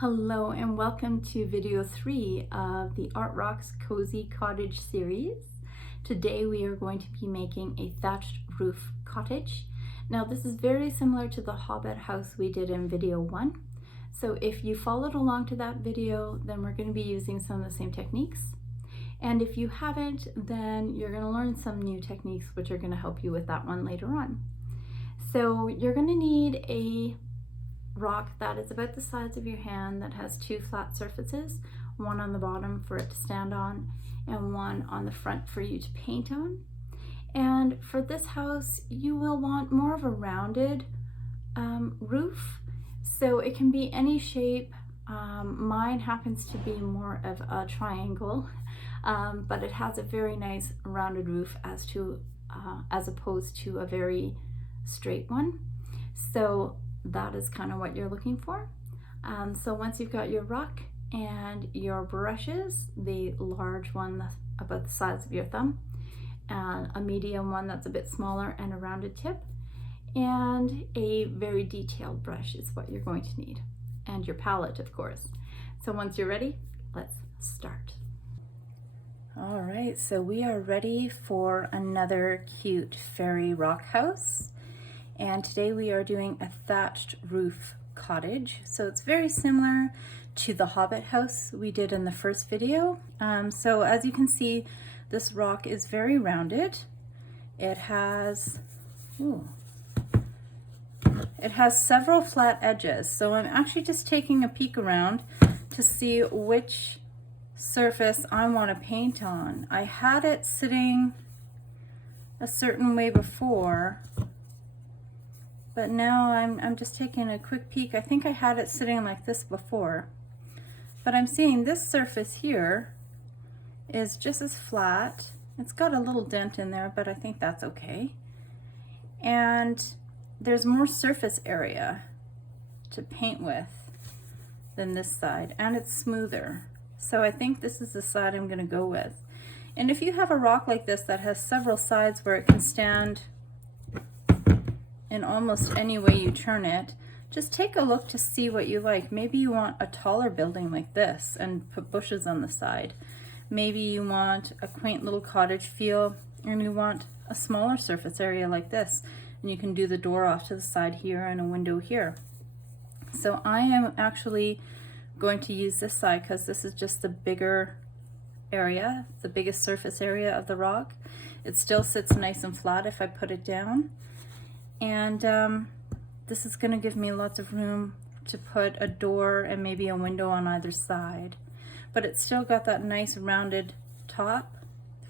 Hello and welcome to video 3 of the Art Rocks Cozy Cottage series. Today we are going to be making a thatched roof cottage. Now this is very similar to the Hobbit house we did in video 1. So if you followed along to that video, then we're going to be using some of the same techniques. And if you haven't, then you're going to learn some new techniques which are going to help you with that one later on. So you're going to need a rock that is about the size of your hand that has two flat surfaces, one on the bottom for it to stand on and one on the front for you to paint on. And for this house you will want more of a rounded roof, so it can be any shape. Mine happens to be more of a triangle, but it has a very nice rounded roof as opposed to a very straight one. So that is kind of what you're looking for. So once you've got your rock and your brushes, the large one that's about the size of your thumb, and a medium one that's a bit smaller and a rounded tip, and a very detailed brush is what you're going to need, and your palette, of course. So once you're ready, let's start. All right, so we are ready for another cute fairy rock house. And today we are doing a thatched roof cottage. So it's very similar to the Hobbit house we did in the first video. So as you can see, this rock is very rounded. It has several flat edges. So I'm actually just taking a peek around to see which surface I want to paint on. I had it sitting a certain way before, but now I'm just taking a quick peek. I think I had it sitting like this before, but I'm seeing this surface here is just as flat. It's got a little dent in there, but I think that's okay. And there's more surface area to paint with than this side, and it's smoother. So I think this is the side I'm gonna go with. And if you have a rock like this that has several sides where it can stand in almost any way you turn it, just take a look to see what you like. Maybe you want a taller building like this and put bushes on the side. Maybe you want a quaint little cottage feel and you want a smaller surface area like this, and you can do the door off to the side here and a window here. So I am actually going to use this side because this is just the bigger area, the biggest surface area of the rock. It still sits nice and flat if I put it down. And this is going to give me lots of room to put a door and maybe a window on either side. But it's still got that nice rounded top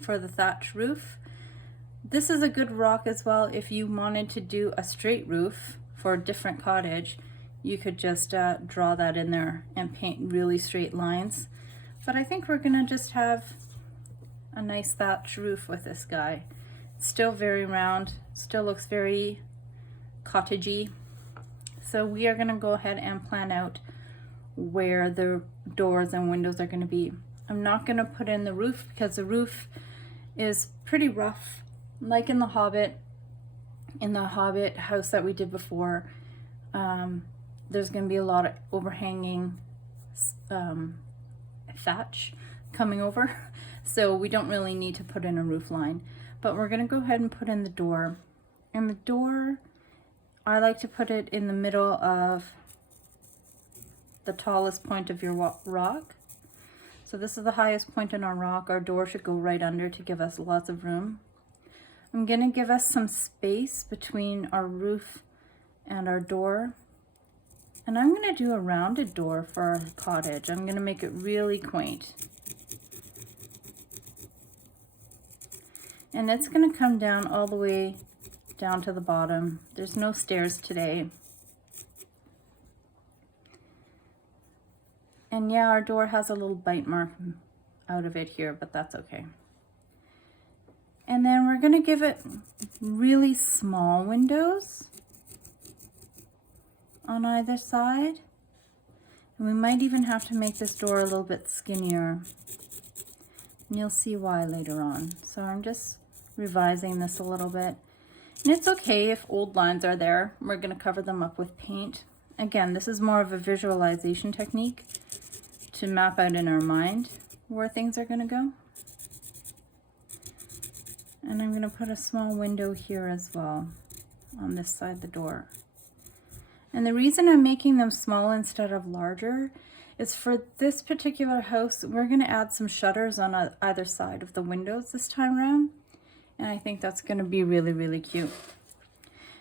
for the thatch roof. This is a good rock as well if you wanted to do a straight roof for a different cottage. You could just draw that in there and paint really straight lines. But I think we're going to just have a nice thatch roof with this guy. It's still very round, still looks very cottagey. So we are going to go ahead and plan out where the doors and windows are going to be. I'm not going to put in the roof because the roof is pretty rough, like in the Hobbit house that we did before. There's going to be a lot of overhanging thatch coming over, so we don't really need to put in a roof line. But we're going to go ahead and put in the door. And the door, I like to put it in the middle of the tallest point of your rock. So this is the highest point in our rock. Our door should go right under to give us lots of room. I'm going to give us some space between our roof and our door. And I'm going to do a rounded door for our cottage. I'm going to make it really quaint. And it's going to come down all the way down to the bottom. There's no stairs today. And yeah, our door has a little bite mark out of it here, but that's okay. And then we're going to give it really small windows on either side. And we might even have to make this door a little bit skinnier. And you'll see why later on. So I'm just revising this a little bit. And it's okay if old lines are there. We're going to cover them up with paint Again, this is more of a visualization technique to map out in our mind where things are going to go. And I'm going to put a small window here as well on this side of the door. And the reason I'm making them small instead of larger is for this particular house, we're going to add some shutters on either side of the windows this time around. And I think that's going to be really, really cute.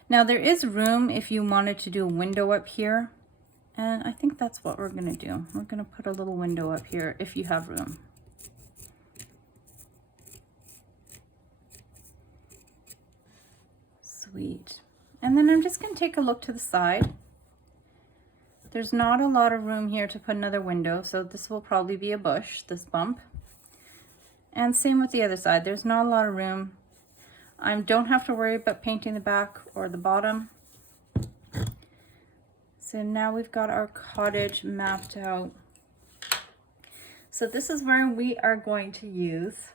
Now there is room if you wanted to do a window up here. And I think that's what we're going to do. We're going to put a little window up here if you have room. Sweet. And then I'm just going to take a look to the side. There's not a lot of room here to put another window, so this will probably be a bush, this bump. And same with the other side. There's not a lot of room. I don't have to worry about painting the back or the bottom. So now we've got our cottage mapped out. So this is where we are going to use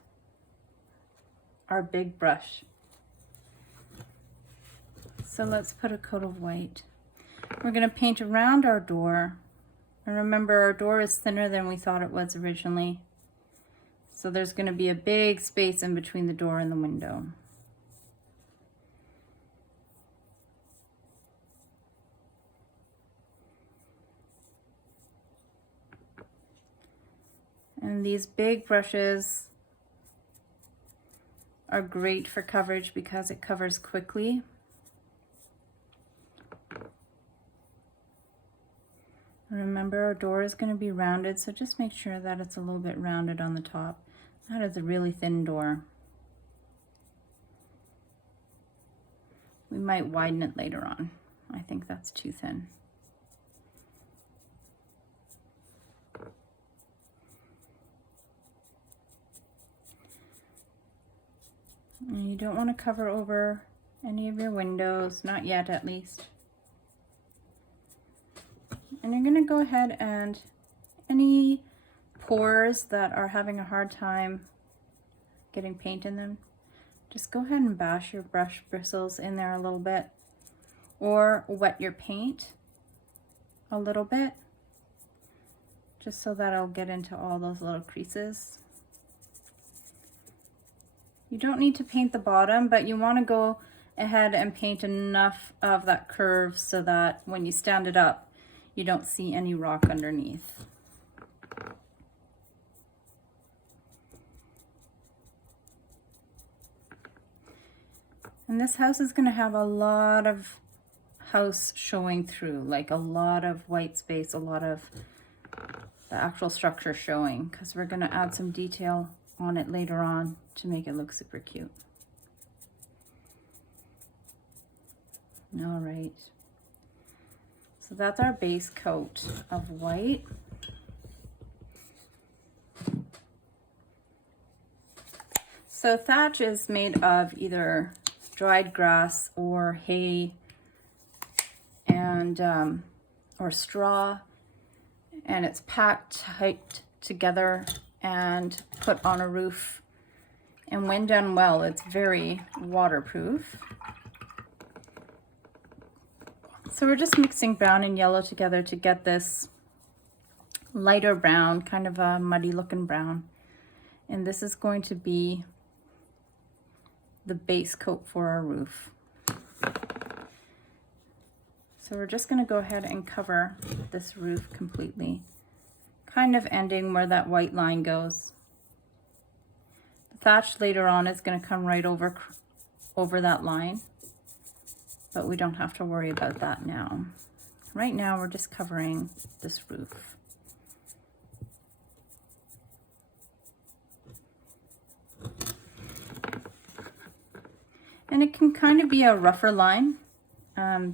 our big brush. So let's put a coat of white. We're going to paint around our door. And remember, our door is thinner than we thought it was originally. So there's going to be a big space in between the door and the window. And these big brushes are great for coverage because it covers quickly. Remember, our door is going to be rounded, so just make sure that it's a little bit rounded on the top. That is a really thin door. We might widen it later on. I think that's too thin. And you don't want to cover over any of your windows, not yet at least. And you're going to go ahead and any pores that are having a hard time getting paint in them, just go ahead and bash your brush bristles in there a little bit, or wet your paint a little bit, just so that it'll get into all those little creases. You don't need to paint the bottom, but you want to go ahead and paint enough of that curve so that when you stand it up, you don't see any rock underneath. And this house is going to have a lot of house showing through, like a lot of white space, a lot of the actual structure showing, because we're going to add some detail on it later on to make it look super cute. All right. So that's our base coat of white. So thatch is made of either dried grass or hay and or straw, and it's packed tight together and put on a roof. And when done well, it's very waterproof. So we're just mixing brown and yellow together to get this lighter brown, kind of a muddy looking brown. And this is going to be the base coat for our roof. So we're just going to go ahead and cover this roof completely, kind of ending where that white line goes. The thatch later on is going to come right over that line, but we don't have to worry about that now. Right now we're just covering this roof. And it can kind of be a rougher line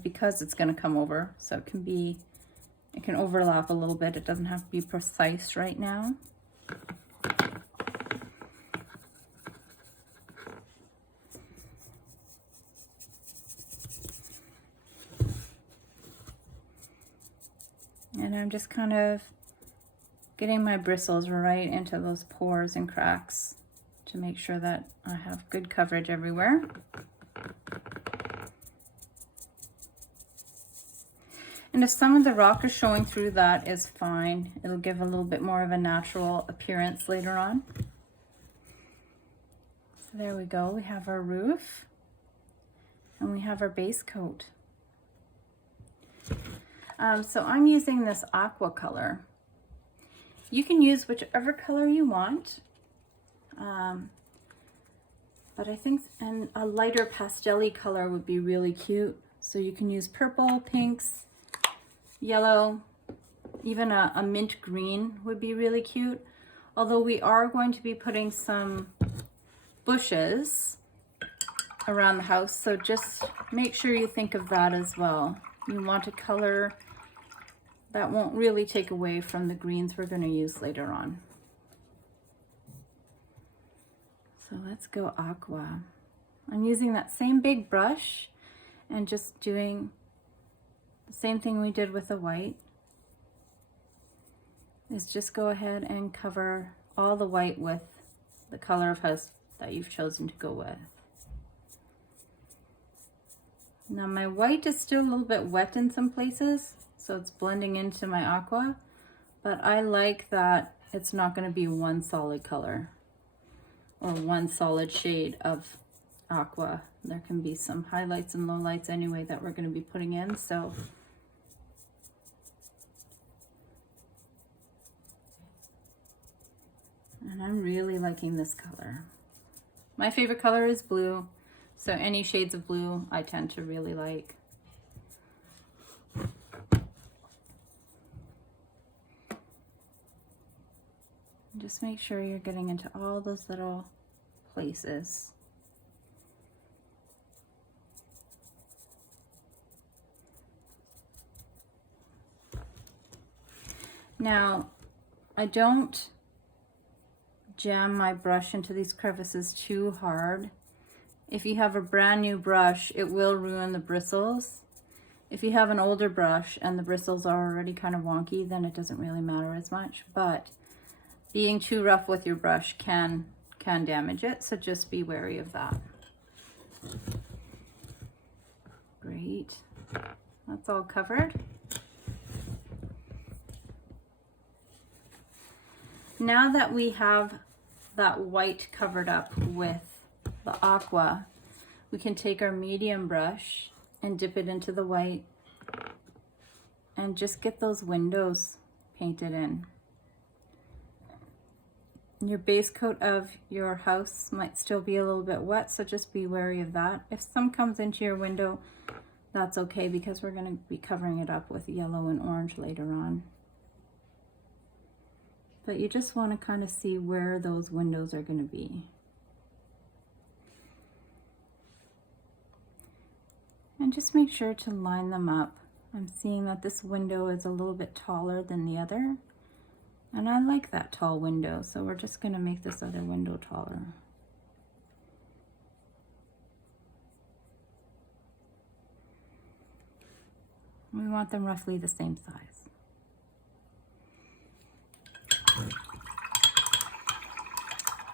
because it's going to come over, so it can overlap a little bit. It doesn't have to be precise right now. And I'm just kind of getting my bristles right into those pores and cracks to make sure that I have good coverage everywhere. And if some of the rock is showing through, that is fine. It'll give a little bit more of a natural appearance later on. So there we go. We have our roof and we have our base coat. So I'm using this aqua color. You can use whichever color you want. But I think a lighter pastel-y color would be really cute. So you can use purple, pinks, yellow, even a mint green would be really cute. Although we are going to be putting some bushes around the house, so just make sure you think of that as well. You want a color that won't really take away from the greens we're going to use later on. So let's go aqua. I'm using that same big brush and just doing the same thing we did with the white. Is just go ahead and cover all the white with the color of house that you've chosen to go with. Now my white is still a little bit wet in some places, so it's blending into my aqua, but I like that it's not going to be one solid color or one solid shade of aqua. There can be some highlights and lowlights anyway that we're going to be putting in, so and I'm really liking this color. My favorite color is blue, so any shades of blue I tend to really like. Just make sure you're getting into all those little places. Now, I don't jam my brush into these crevices too hard. If you have a brand new brush, it will ruin the bristles. If you have an older brush and the bristles are already kind of wonky, then it doesn't really matter as much. But being too rough with your brush can damage it, so just be wary of that. Great. That's all covered. Now that we have that white covered up with the aqua, we can take our medium brush and dip it into the white and just get those windows painted in. Your base coat of your house might still be a little bit wet, so just be wary of that. If some comes into your window, that's okay, because we're going to be covering it up with yellow and orange later on. But you just want to kind of see where those windows are going to be. And just make sure to line them up. I'm seeing that this window is a little bit taller than the other. And I like that tall window, so we're just going to make this other window taller. We want them roughly the same size.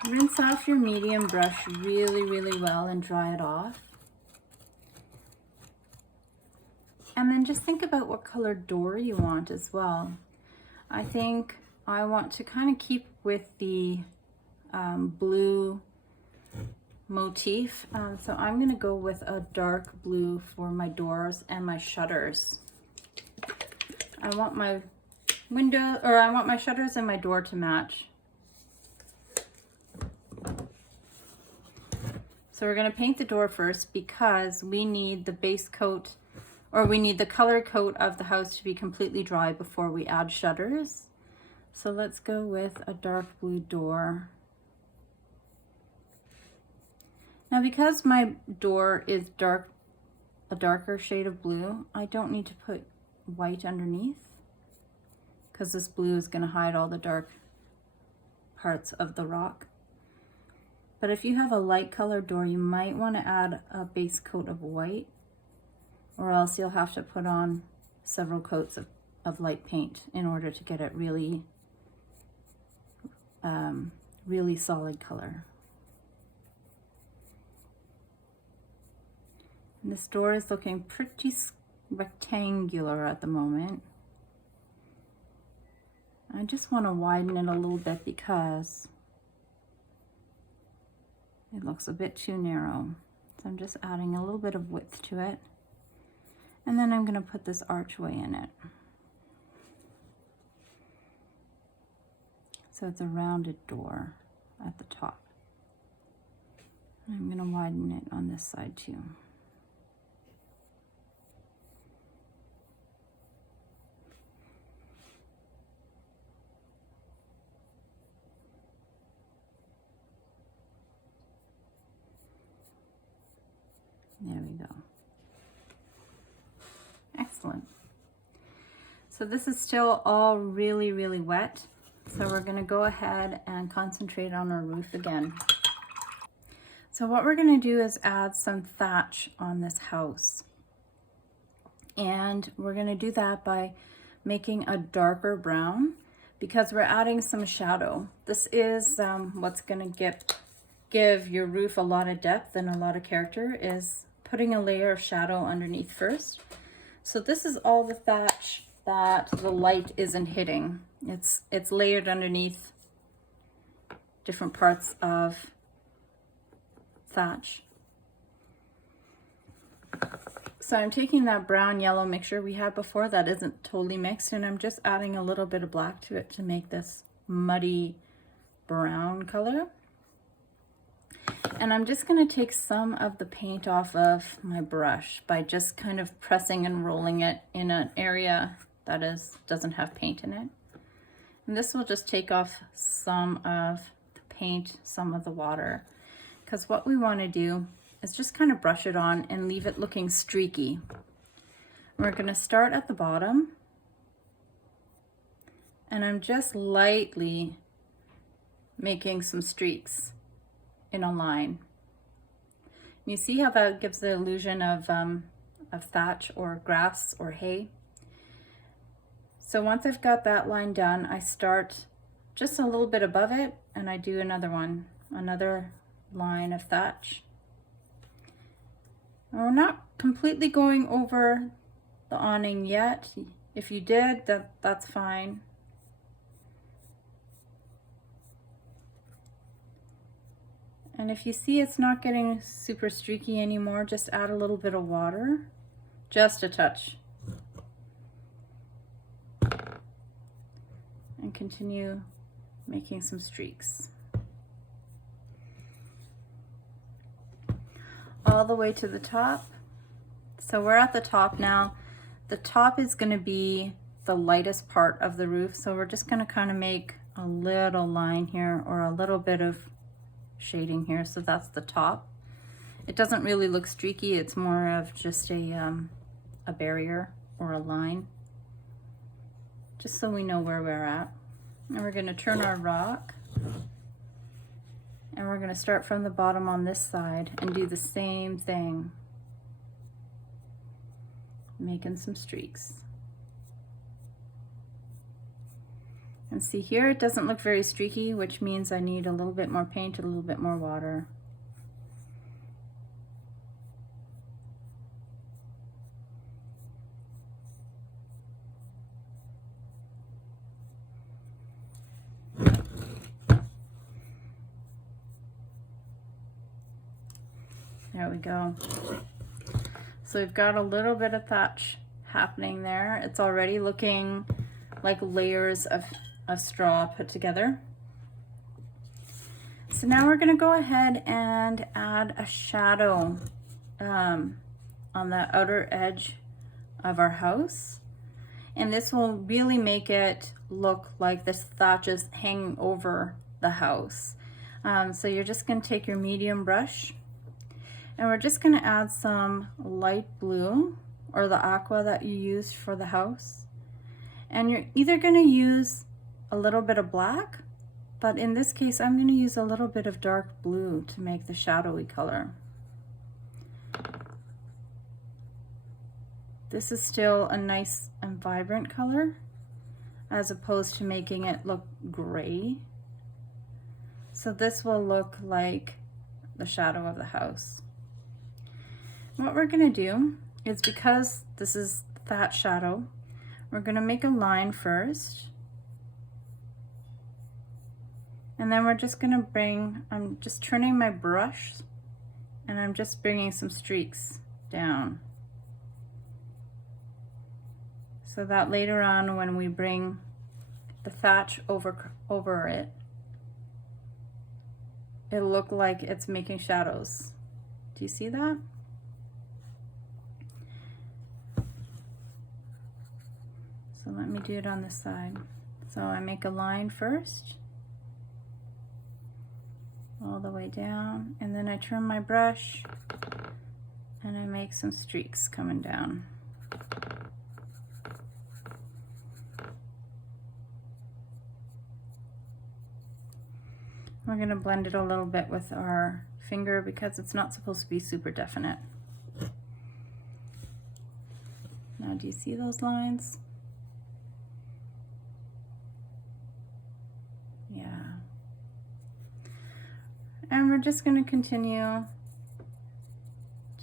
Rinse off your medium brush really well and dry it off. And then just think about what color door you want as well. I think I want to kind of keep with the blue motif. So I'm going to go with a dark blue for my doors and my shutters. I want my shutters and my door to match. So we're going to paint the door first because we need the base coat, or we need the color coat of the house to be completely dry before we add shutters. So let's go with a dark blue door. Now because my door is a darker shade of blue, I don't need to put white underneath, because this blue is going to hide all the dark parts of the rock. But if you have a light colored door, you might want to add a base coat of white, or else you'll have to put on several coats of light paint in order to get it really solid color. And this door is looking pretty rectangular at the moment. I just want to widen it a little bit because it looks a bit too narrow. So I'm just adding a little bit of width to it. And then I'm going to put this archway in it. So it's a rounded door at the top. I'm going to widen it on this side too. There we go. Excellent. So this is still all really, really wet. So we're going to go ahead and concentrate on our roof again. So what we're going to do is add some thatch on this house. And we're going to do that by making a darker brown because we're adding some shadow. This is what's going to give your roof a lot of depth and a lot of character, is putting a layer of shadow underneath first. So this is all the thatch that the light isn't hitting. It's layered underneath different parts of thatch. So I'm taking that brown yellow mixture we had before that isn't totally mixed, and I'm just adding a little bit of black to it to make this muddy brown color. And I'm just going to take some of the paint off of my brush by just kind of pressing and rolling it in an area that doesn't have paint in it. And this will just take off some of the paint, some of the water, because what we want to do is just kind of brush it on and leave it looking streaky. We're going to start at the bottom, and I'm just lightly making some streaks in a line. You see how that gives the illusion of thatch or grass or hay? So once I've got that line done, I start just a little bit above it and I do another one, another line of thatch. And we're not completely going over the awning yet. If you did, that's fine. And if you see it's not getting super streaky anymore, just add a little bit of water, just a touch. And continue making some streaks. All the way to the top. So we're at the top now. The top is going to be the lightest part of the roof. So we're just going to kind of make a little line here or a little bit of shading here. So that's the top. It doesn't really look streaky. It's more of just a barrier or a line, just so we know where we're at. And we're going to turn our rock, and we're going to start from the bottom on this side and do the same thing, making some streaks. And see here, it doesn't look very streaky, which means I need a little bit more paint, a little bit more water. There we go. So we've got a little bit of thatch happening there. It's already looking like layers of straw put together. So now we're going to go ahead and add a shadow on the outer edge of our house. And this will really make it look like this thatch is hanging over the house. So you're just going to take your medium brush, and we're just going to add some light blue or the aqua that you used for the house. And you're either going to use a little bit of black, but in this case I'm going to use a little bit of dark blue to make the shadowy color. This is still a nice and vibrant color as opposed to making it look gray. So this will look like the shadow of the house. What we're going to do is because this is that shadow, we're gonna make a line first. And then we're just gonna bring, I'm just turning my brush and I'm just bringing some streaks down. So that later on when we bring the thatch over it, it'll look like it's making shadows. Do you see that? So let me do it on this side. So I make a line first, all the way down, and then I turn my brush and I make some streaks coming down. We're going to blend it a little bit with our finger because it's not supposed to be super definite. Now, do you see those lines? Yeah. And we're just going to continue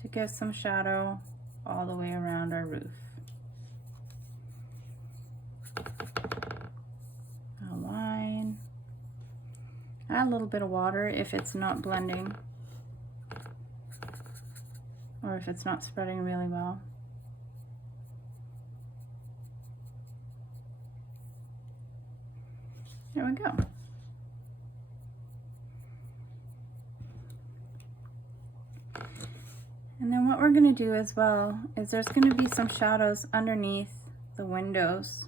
to give some shadow all the way around our roof. A line. Add a little bit of water if it's not blending or if it's not spreading really well. There we go. And then what we're going to do as well is there's going to be some shadows underneath the windows.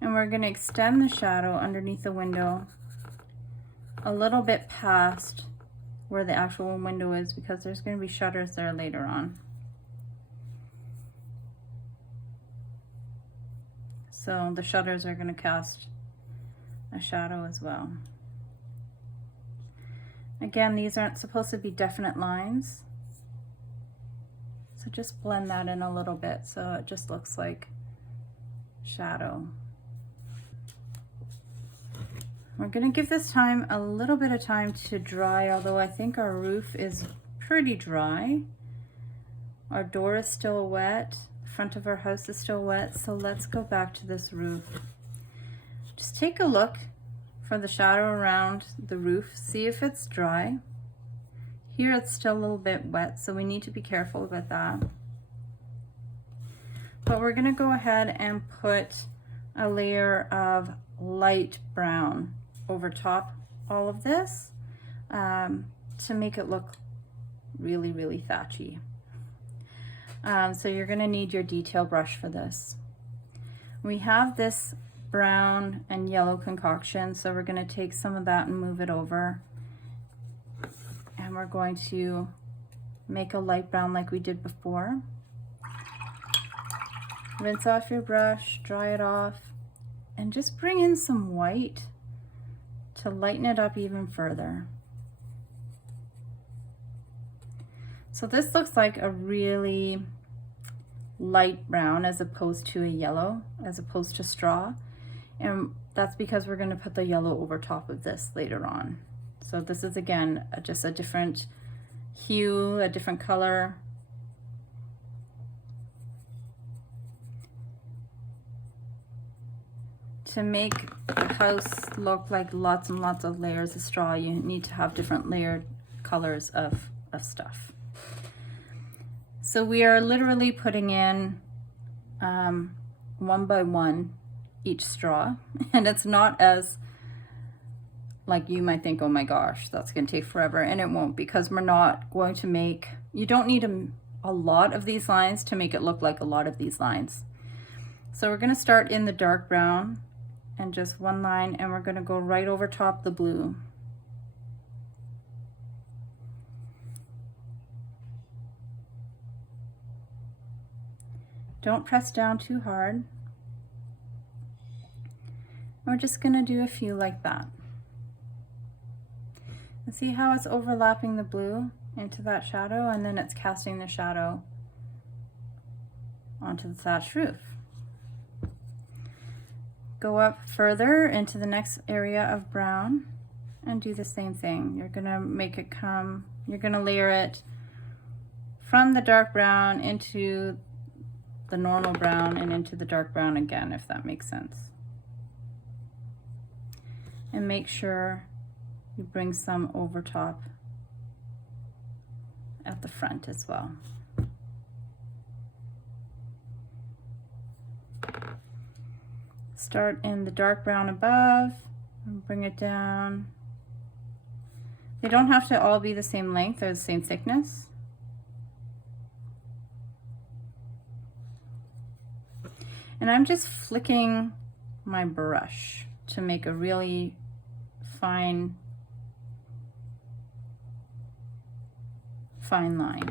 And we're going to extend the shadow underneath the window a little bit past where the actual window is because there's going to be shutters there later on. So the shutters are going to cast a shadow as well. Again, these aren't supposed to be definite lines. So just blend that in a little bit so it just looks like shadow. We're going to give this time a little bit of time to dry, although I think our roof is pretty dry. Our door is still wet. The front of our house is still wet. So let's go back to this roof. Just take a look for the shadow around the roof. See if it's dry. Here it's still a little bit wet, so we need to be careful about that. But we're going to go ahead and put a layer of light brown over top all of this to make it look really, really thatchy. So you're going to need your detail brush for this. We have this brown and yellow concoction, so we're going to take some of that and move it over. And we're going to make a light brown like we did before. Rinse off your brush, dry it off, and just bring in some white to lighten it up even further. So this looks like a really light brown as opposed to a yellow, as opposed to straw. And that's because we're going to put the yellow over top of this later on. So this is again just a different hue, a different color. To make the house look like lots and lots of layers of straw, you need to have different layered colors of stuff. So we are literally putting in one by one each straw, and it's not as like you might think, oh my gosh, that's going to take forever, and it won't, because we're not going to make, you don't need a lot of these lines to make it look like a lot of these lines. So we're going to start in the dark brown and just one line, and we're going to go right over top the blue. Don't press down too hard. We're just going to do a few like that. And see how it's overlapping the blue into that shadow, and then it's casting the shadow onto the thatched roof. Go up further into the next area of brown and do the same thing. You're gonna make it come, you're gonna layer it from the dark brown into the normal brown and into the dark brown again, if that makes sense. And make sure you bring some over top at the front as well. Start in the dark brown above and bring it down. They don't have to all be the same length or the same thickness. And I'm just flicking my brush to make a really fine line.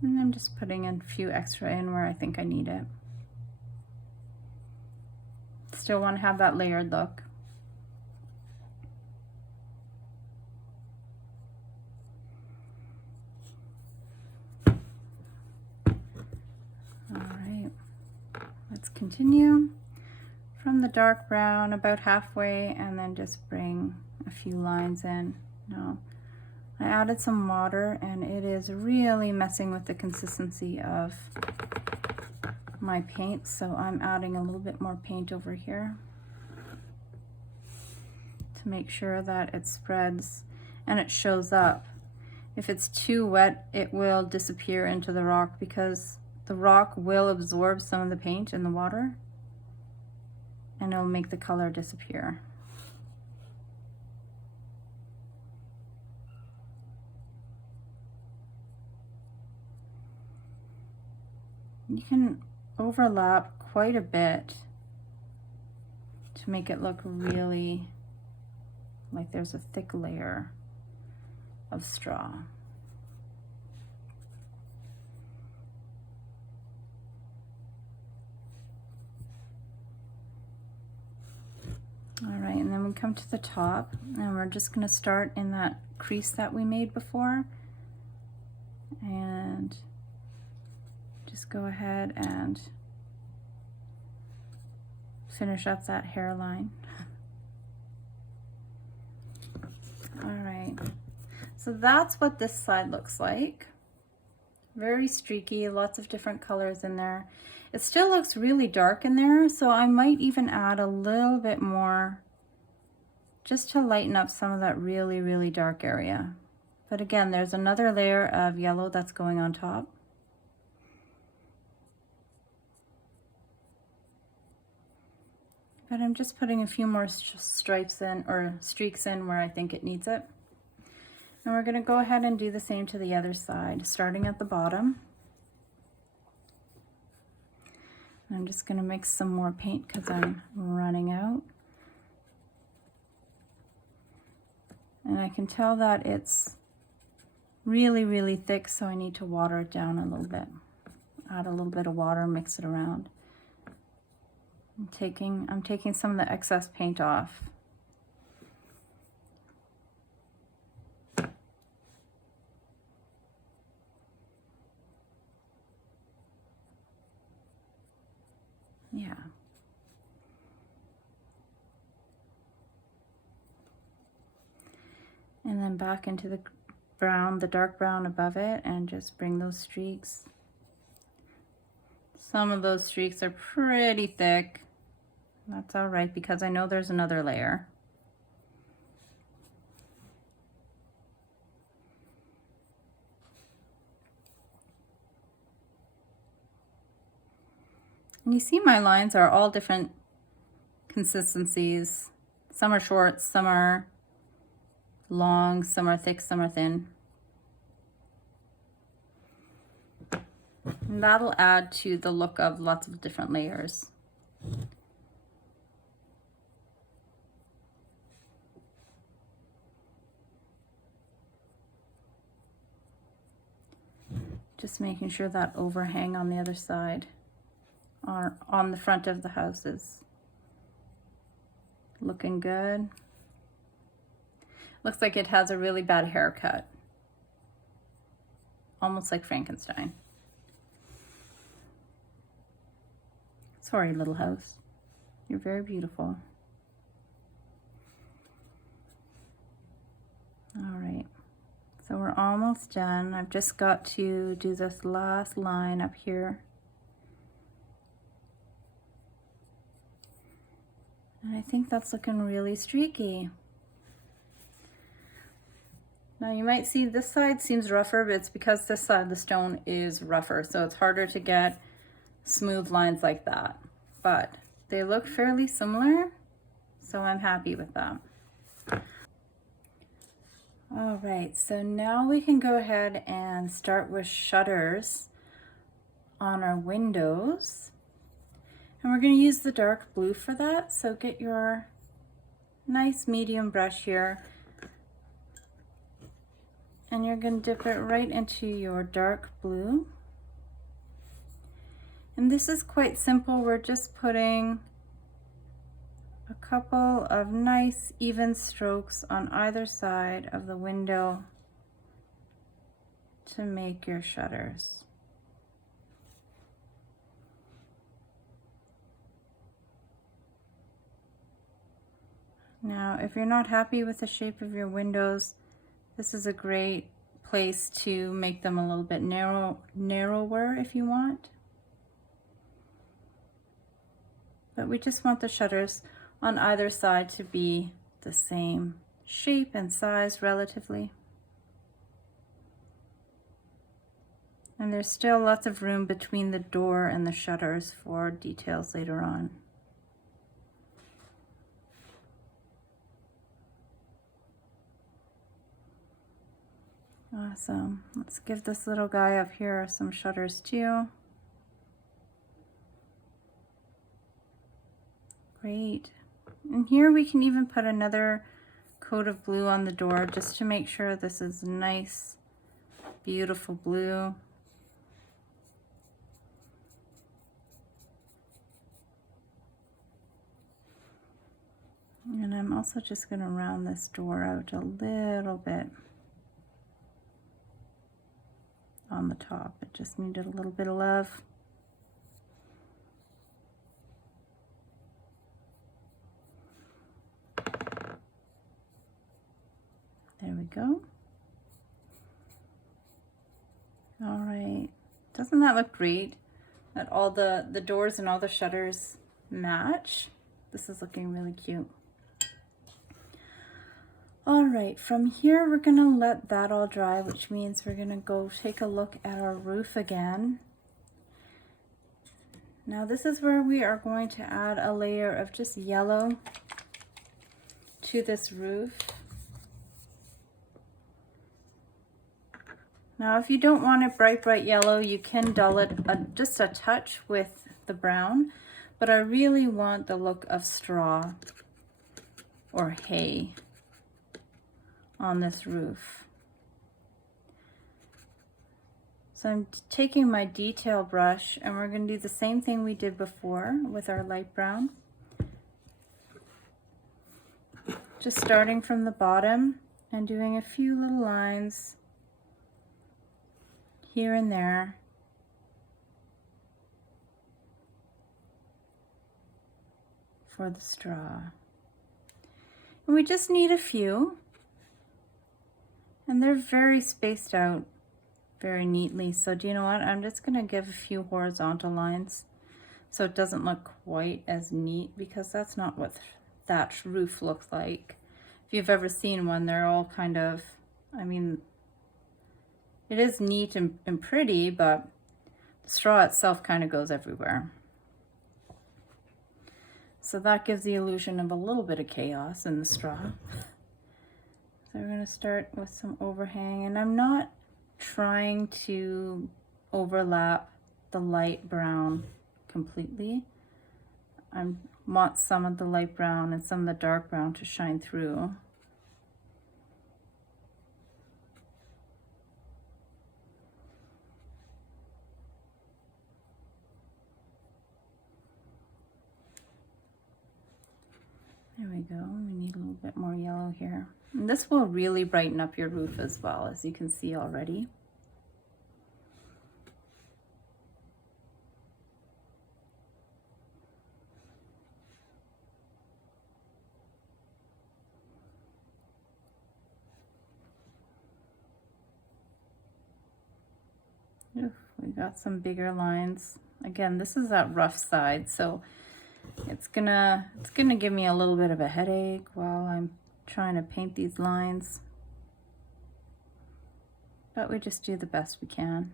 And I'm just putting a few extra in where I think I need it. Still want to have that layered look. All right, let's continue from the dark brown about halfway and then just bring a few lines in. Now, I added some water and it is really messing with the consistency of my paint, so I'm adding a little bit more paint over here to make sure that it spreads and it shows up. If it's too wet, it will disappear into the rock because the rock will absorb some of the paint in the water and it'll make the color disappear. You can overlap quite a bit to make it look really like there's a thick layer of straw. All right, and then we come to the top and we're just going to start in that crease that we made before and just go ahead and finish up that hairline. All right, so that's what this side looks like. Very streaky, lots of different colors in there. It still looks really dark in there, so I might even add a little bit more just to lighten up some of that really, really dark area. But again, there's another layer of yellow that's going on top. But I'm just putting a few more stripes in, or streaks in where I think it needs it. And we're gonna go ahead and do the same to the other side, starting at the bottom. I'm just gonna mix some more paint because I'm running out. And I can tell that it's really, really thick, so I need to water it down a little bit. Add a little bit of water, mix it around. I'm taking some of the excess paint off. Yeah. And then back into the brown, the dark brown above it, and just bring those streaks. Some of those streaks are pretty thick. That's all right because I know there's another layer. And you see my lines are all different consistencies. Some are short, some are long, some are thick, some are thin. And that'll add to the look of lots of different layers. Just making sure that overhang on the other side or on the front of the house is looking good. Looks like it has a really bad haircut. Almost like Frankenstein. Sorry, little house. You're very beautiful. All right. So we're almost done. I've just got to do this last line up here. And I think that's looking really streaky. Now you might see this side seems rougher, but it's because this side of the stone is rougher. So it's harder to get smooth lines like that. But they look fairly similar, so I'm happy with that. All right, so now we can go ahead and start with shutters on our windows. And we're going to use the dark blue for that. So get your nice medium brush here. And you're going to dip it right into your dark blue. And this is quite simple. We're just putting a couple of nice even strokes on either side of the window to make your shutters. Now, if you're not happy with the shape of your windows, this is a great place to make them a little bit narrower if you want. But we just want the shutters on either side to be the same shape and size relatively. And there's still lots of room between the door and the shutters for details later on. Awesome. Let's give this little guy up here some shutters too. Great. And here we can even put another coat of blue on the door just to make sure this is nice, beautiful blue. And I'm also just going to round this door out a little bit on the top. It just needed a little bit of love. There we go. All right. Doesn't that look great? That all the doors and all the shutters match. This is looking really cute. All right, from here we're gonna let that all dry, which means we're gonna go take a look at our roof again. Now this is where we are going to add a layer of just yellow to this roof. Now if you don't want it bright yellow, you can dull it just a touch with the brown, but I really want the look of straw or hay on this roof. So I'm taking my detail brush and we're going to do the same thing we did before with our light brown. Just starting from the bottom and doing a few little lines here and there. For the straw. And we just need a few. And they're very spaced out very neatly. So do you know what? I'm just going to give a few horizontal lines so it doesn't look quite as neat, because that's not what thatched roof looks like. If you've ever seen one, they're all kind of, I mean, it is neat and pretty, but the straw itself kind of goes everywhere. So that gives the illusion of a little bit of chaos in the straw. So we're going to start with some overhang, and I'm not trying to overlap the light brown completely. I want some of the light brown and some of the dark brown to shine through. There we go. We need a little bit more yellow here. And this will really brighten up your roof as well, as you can see already. Oof, we got some bigger lines. Again, this is that rough side, so it's gonna give me a little bit of a headache while I'm trying to paint these lines. But we just do the best we can.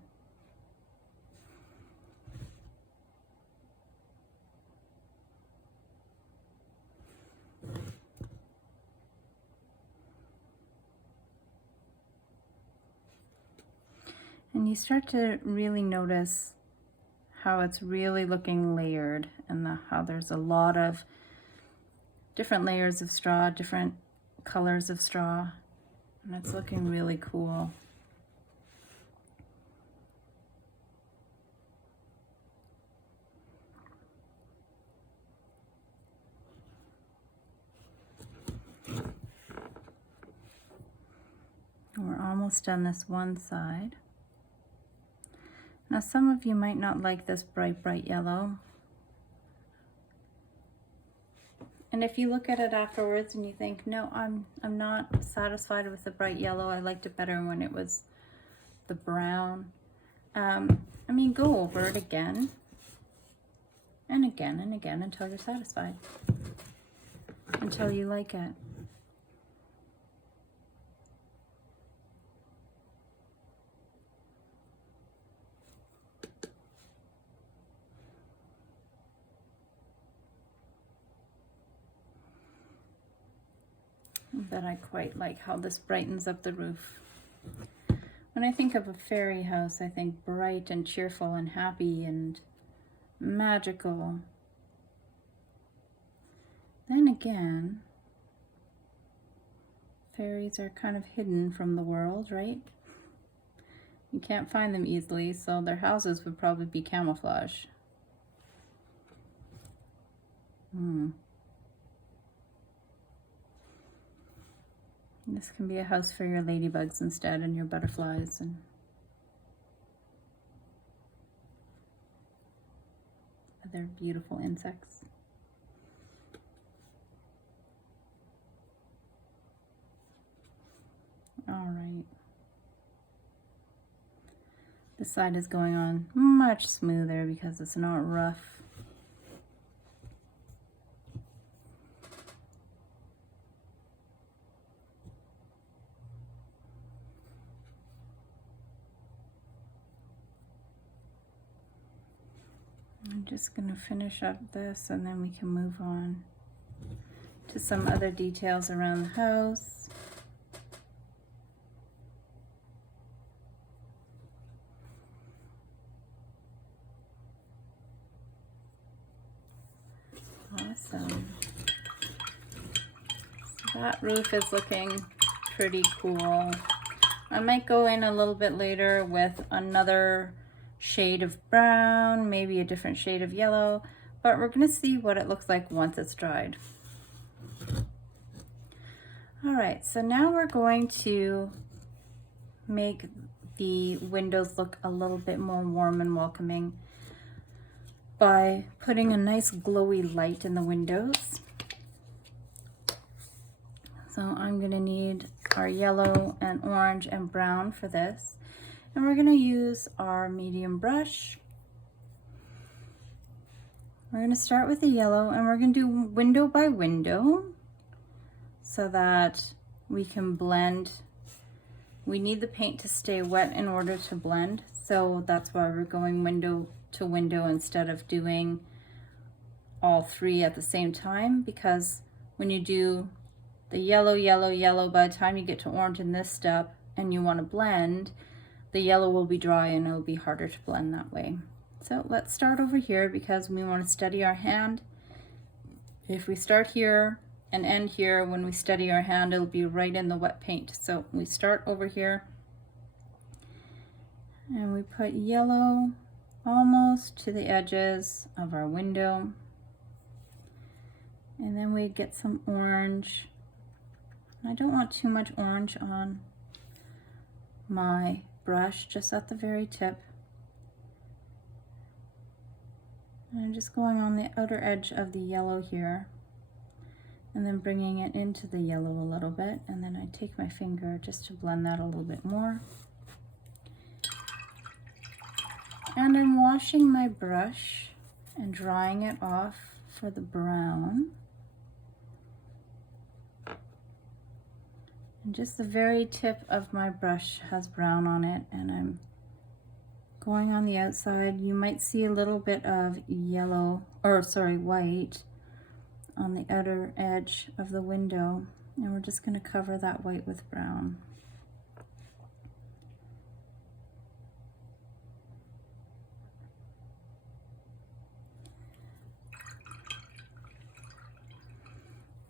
And you start to really notice how it's really looking layered, and how there's a lot of different layers of straw, different colors of straw, and it's looking really cool. We're almost done this one side. Now some of you might not like this bright yellow. And if you look at it afterwards and you think, no, I'm not satisfied with the bright yellow, I liked it better when it was the brown. I mean, go over it again and again and again until you're satisfied, until you like it. But I quite like how this brightens up the roof. When I think of a fairy house, I think bright and cheerful and happy and magical. Then again, fairies are kind of hidden from the world, right? You can't find them easily, so their houses would probably be camouflage. This can be a house for your ladybugs instead, and your butterflies and other beautiful insects. All right. This side is going on much smoother because it's not rough. I'm just going to finish up this, and then we can move on to some other details around the house. Awesome. So that roof is looking pretty cool. I might go in a little bit later with another shade of brown, maybe a different shade of yellow, but we're going to see what it looks like once it's dried. All right, so now we're going to make the windows look a little bit more warm and welcoming by putting a nice glowy light in the windows. So I'm going to need our yellow and orange and brown for this. And we're going to use our medium brush. We're going to start with the yellow, and we're going to do window by window so that we can blend. We need the paint to stay wet in order to blend, so that's why we're going window to window instead of doing all three at the same time, because when you do the yellow, yellow, yellow, by the time you get to orange in this step and you want to blend, the yellow will be dry and it'll be harder to blend that way. So let's start over here because we want to steady our hand. If we start here and end here, when we steady our hand, it'll be right in the wet paint. So we start over here and we put yellow almost to the edges of our window. And then we get some orange. I don't want too much orange on my brush, just at the very tip. And I'm just going on the outer edge of the yellow here, and then bringing it into the yellow a little bit, and then I take my finger just to blend that a little bit more. And I'm washing my brush and drying it off for the brown. And just the very tip of my brush has brown on it, and I'm going on the outside. You might see a little bit of yellow, or sorry, white on the outer edge of the window. And we're just going to cover that white with brown.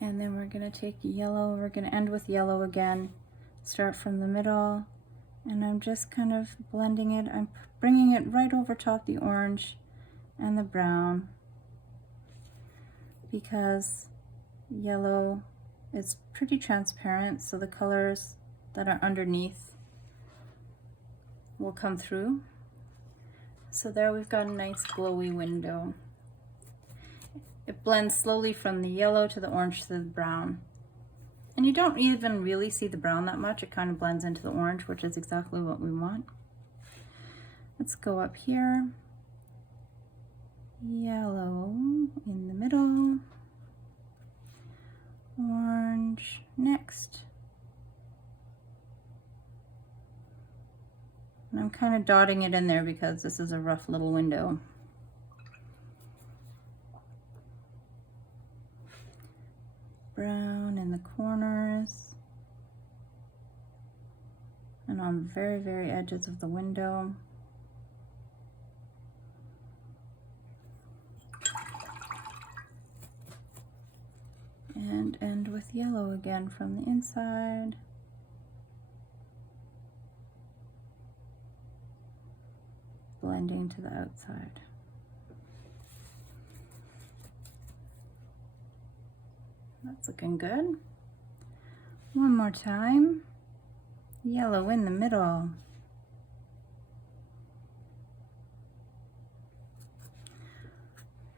And then we're going to take yellow, we're going to end with yellow again, start from the middle, and I'm just kind of blending it. I'm bringing it right over top the orange and the brown, because yellow is pretty transparent, so the colors that are underneath will come through. So there we've got a nice glowy window. It blends slowly from the yellow to the orange to the brown. And you don't even really see the brown that much. It kind of blends into the orange, which is exactly what we want. Let's go up here. Yellow in the middle. Orange next. And I'm kind of dotting it in there because this is a rough little window. Brown in the corners and on the very, very edges of the window. And end with yellow again from the inside. Blending to the outside. That's looking good. One more time. Yellow in the middle.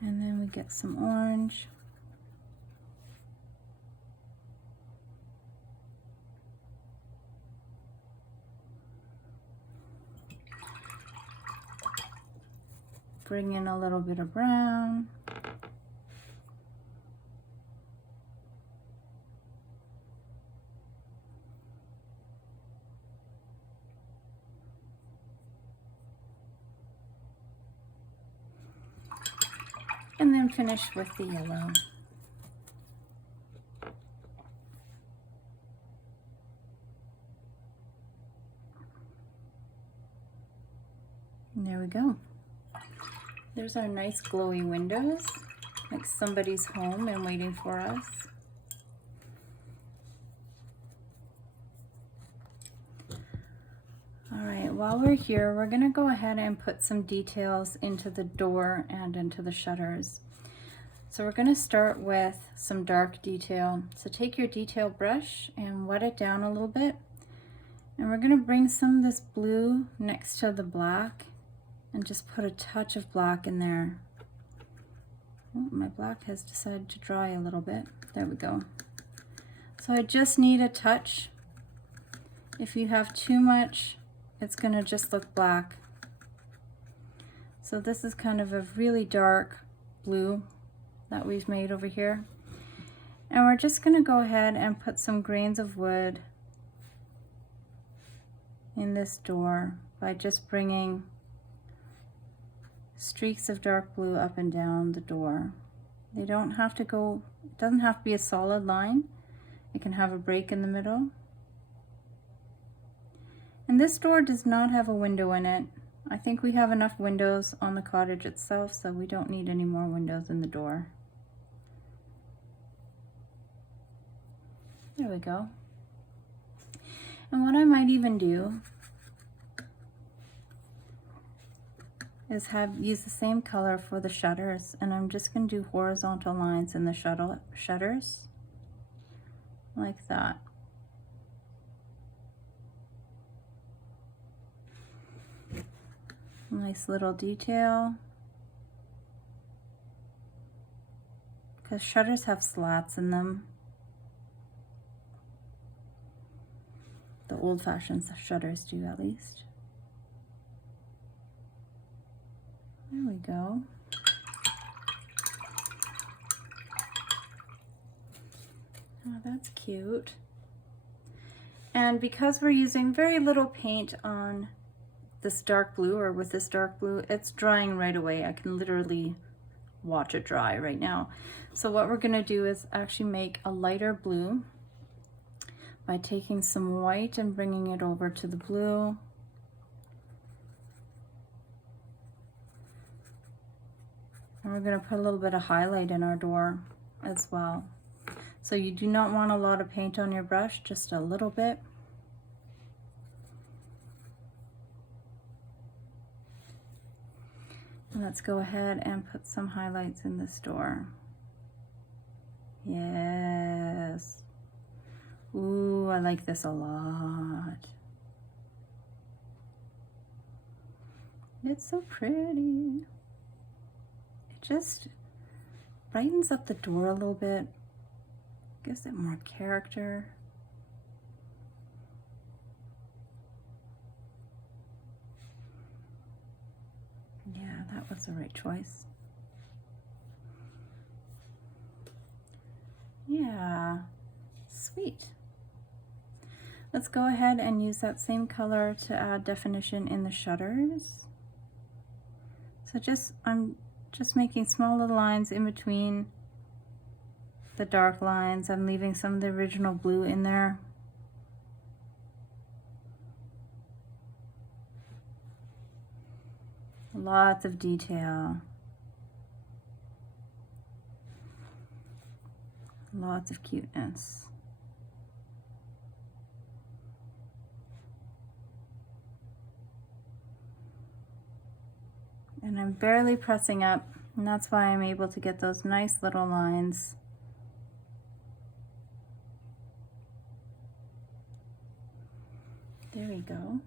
And then we get some orange. Bring in a little bit of brown. And then finish with the yellow. And there we go. There's our nice glowy windows, like somebody's home and waiting for us. All right, while we're here, we're gonna go ahead and put some details into the door and into the shutters. So we're gonna start with some dark detail. So take your detail brush and wet it down a little bit. And we're gonna bring some of this blue next to the black and just put a touch of black in there. Oh, my black has decided to dry a little bit. There we go. So I just need a touch. If you have too much, it's gonna just look black. So this is kind of a really dark blue that we've made over here. And we're just gonna go ahead and put some grains of wood in this door by just bringing streaks of dark blue up and down the door. They don't have to go, it doesn't have to be a solid line. It can have a break in the middle. And this door does not have a window in it. I think we have enough windows on the cottage itself, so we don't need any more windows in the door. There we go. And what I might even do is use the same color for the shutters, and I'm just going to do horizontal lines in the shutters like that. Nice little detail, because shutters have slats in them. The old-fashioned shutters do, at least. we go. Oh, that's cute. And because we're using very little paint on this dark blue, or with this dark blue, it's drying right away. I can literally watch it dry right now. So what we're gonna do is actually make a lighter blue by taking some white and bringing it over to the blue. And we're gonna put a little bit of highlight in our door as well. So you do not want a lot of paint on your brush, just a little bit. And let's go ahead and put some highlights in this door. Yes. Ooh, I like this a lot. It's so pretty. It just brightens up the door a little bit, gives it more character. Yeah, that was the right choice. Yeah, sweet. Let's go ahead and use that same color to add definition in the shutters. So I'm just making small little lines in between the dark lines. I'm leaving some of the original blue in there. Lots of detail. Lots of cuteness. And I'm barely pressing up, and that's why I'm able to get those nice little lines. There we go.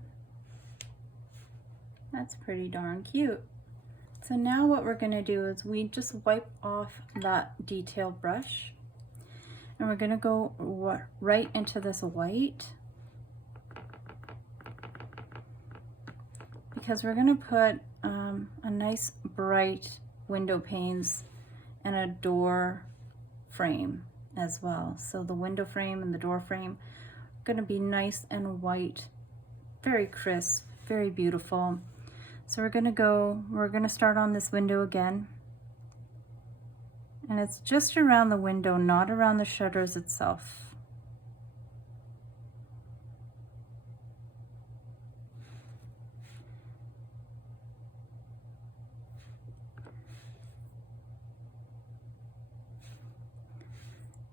That's pretty darn cute. So now what we're gonna do is we just wipe off that detail brush, and we're gonna go right into this white, because we're gonna put a nice bright window panes and a door frame as well. So the window frame and the door frame are gonna be nice and white, very crisp, very beautiful. So we're gonna start on this window again. And it's just around the window, not around the shutters itself.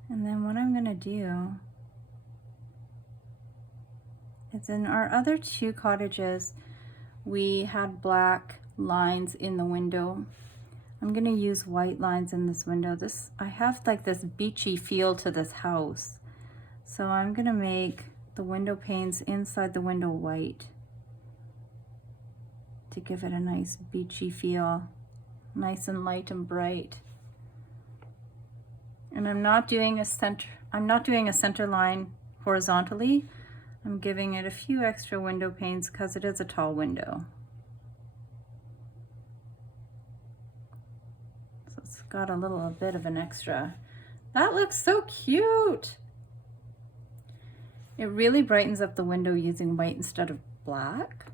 And then what I'm gonna do is, in our other two cottages, we had black lines in the window. I'm gonna use white lines in this window. I have like this beachy feel to this house. So I'm gonna make the window panes inside the window white to give it a nice beachy feel, nice and light and bright. And I'm not doing a center line horizontally. I'm giving it a few extra window panes because it is a tall window. So it's got a bit of an extra. That looks so cute. It really brightens up the window using white instead of black.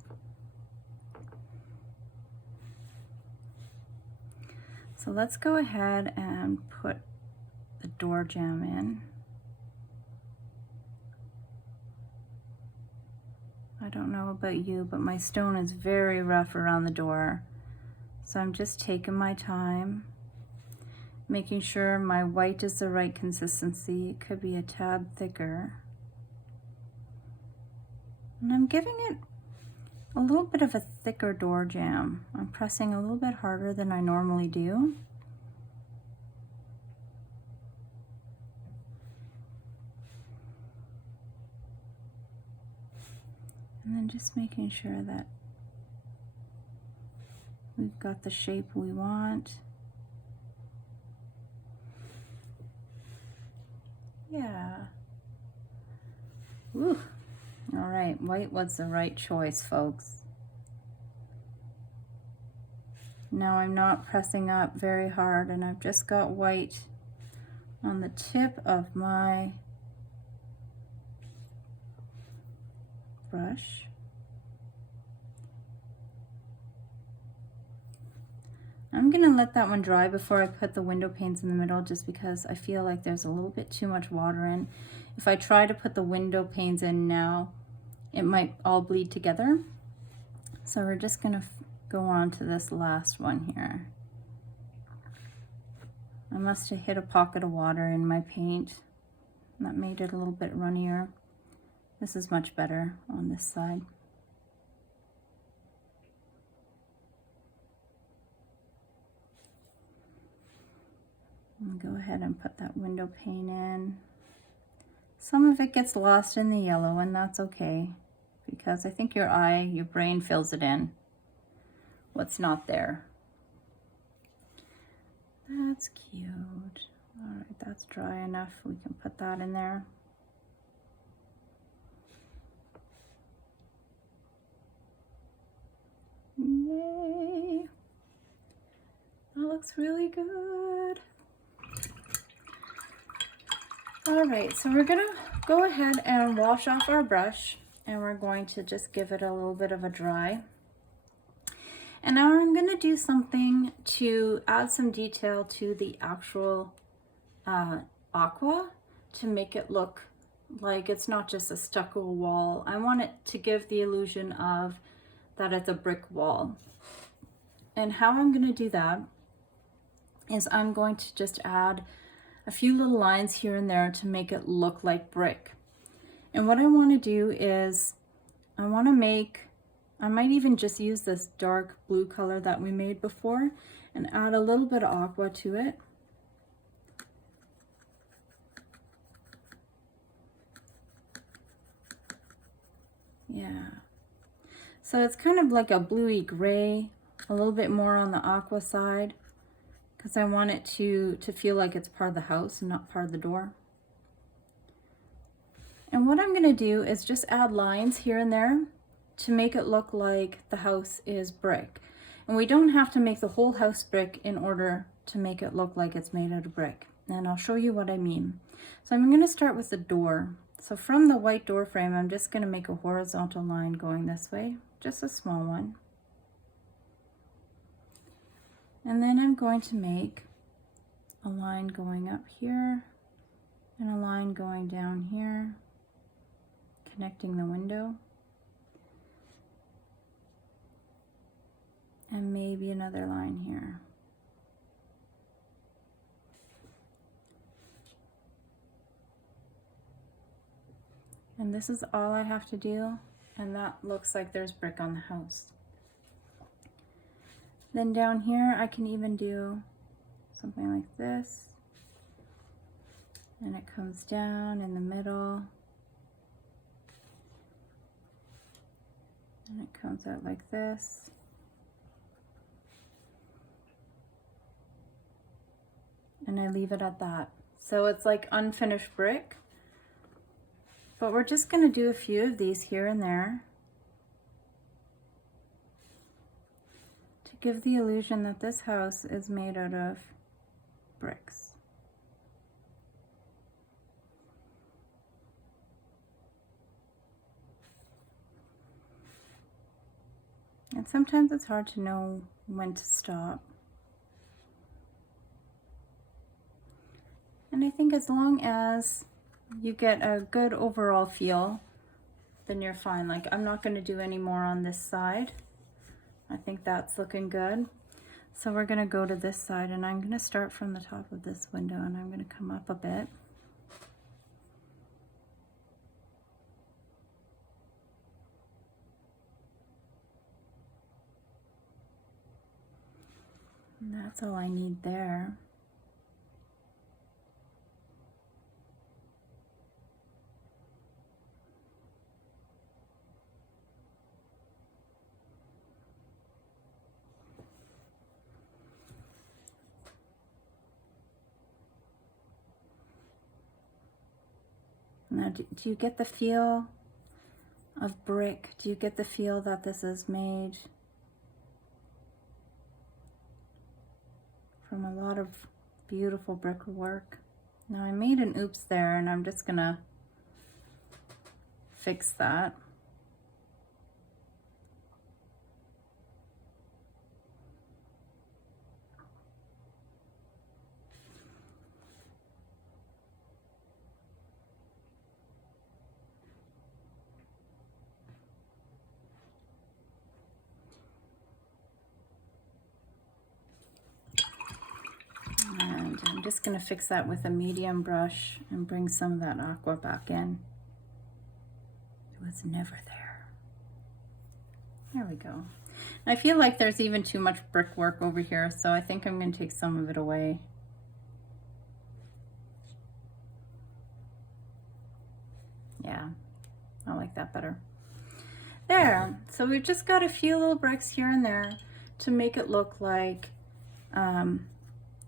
So let's go ahead and put the door jamb in. I don't know about you, but my stone is very rough around the door. So I'm just taking my time, making sure my white is the right consistency. It could be a tad thicker. And I'm giving it a little bit of a thicker door jamb. I'm pressing a little bit harder than I normally do. And then just making sure that we've got the shape we want. Yeah. Woo. All right, white was the right choice, folks. Now I'm not pressing up very hard, and I've just got white on the tip of my brush. I'm gonna let that one dry before I put the window panes in the middle, just because I feel like there's a little bit too much water in. If I try to put the window panes in now, it might all bleed together. So we're just gonna go on to this last one here. I must have hit a pocket of water in my paint. That made it a little bit runnier. This is much better on this side. And go ahead and put that window pane in. Some of it gets lost in the yellow, and that's okay, because I think your brain fills it in, what's not there. That's cute. All right, that's dry enough. We can put that in there. Yay! That looks really good. All right, so we're gonna go ahead and wash off our brush, and we're going to just give it a little bit of a dry. And now I'm gonna do something to add some detail to the actual aqua to make it look like it's not just a stucco wall. I want it to give the illusion of that it's a brick wall. And how I'm gonna do that is I'm going to just add a few little lines here and there to make it look like brick. And what I want to do is I might even just use this dark blue color that we made before and add a little bit of aqua to it. Yeah. So it's kind of like a bluey gray, a little bit more on the aqua side, because I want it to feel like it's part of the house and not part of the door. And what I'm going to do is just add lines here and there to make it look like the house is brick. And we don't have to make the whole house brick in order to make it look like it's made out of brick. And I'll show you what I mean. So I'm going to start with the door. So from the white door frame, I'm just going to make a horizontal line going this way, just a small one. And then I'm going to make a line going up here and a line going down here, connecting the window. And maybe another line here. And this is all I have to do, and that looks like there's brick on the house. Then down here, I can even do something like this. And it comes down in the middle. And it comes out like this. And I leave it at that. So it's like unfinished brick. But we're just gonna do a few of these here and there to give the illusion that this house is made out of bricks. And sometimes it's hard to know when to stop. And I think as long as you get a good overall feel, then you're fine. Like, I'm not going to do any more on this side. I think that's looking good. So we're going to go to this side, and I'm going to start from the top of this window, and I'm going to come up a bit. And that's all I need there. Now, do you get the feel of brick? Do you get the feel that this is made from a lot of beautiful brickwork. Now I made an oops there, and I'm just gonna fix that. And I'm just going to fix that with a medium brush and bring some of that aqua back in. It was never there. There we go. I feel like there's even too much brickwork over here, so I think I'm going to take some of it away. Yeah, I like that better. There, so we've just got a few little bricks here and there to make it look like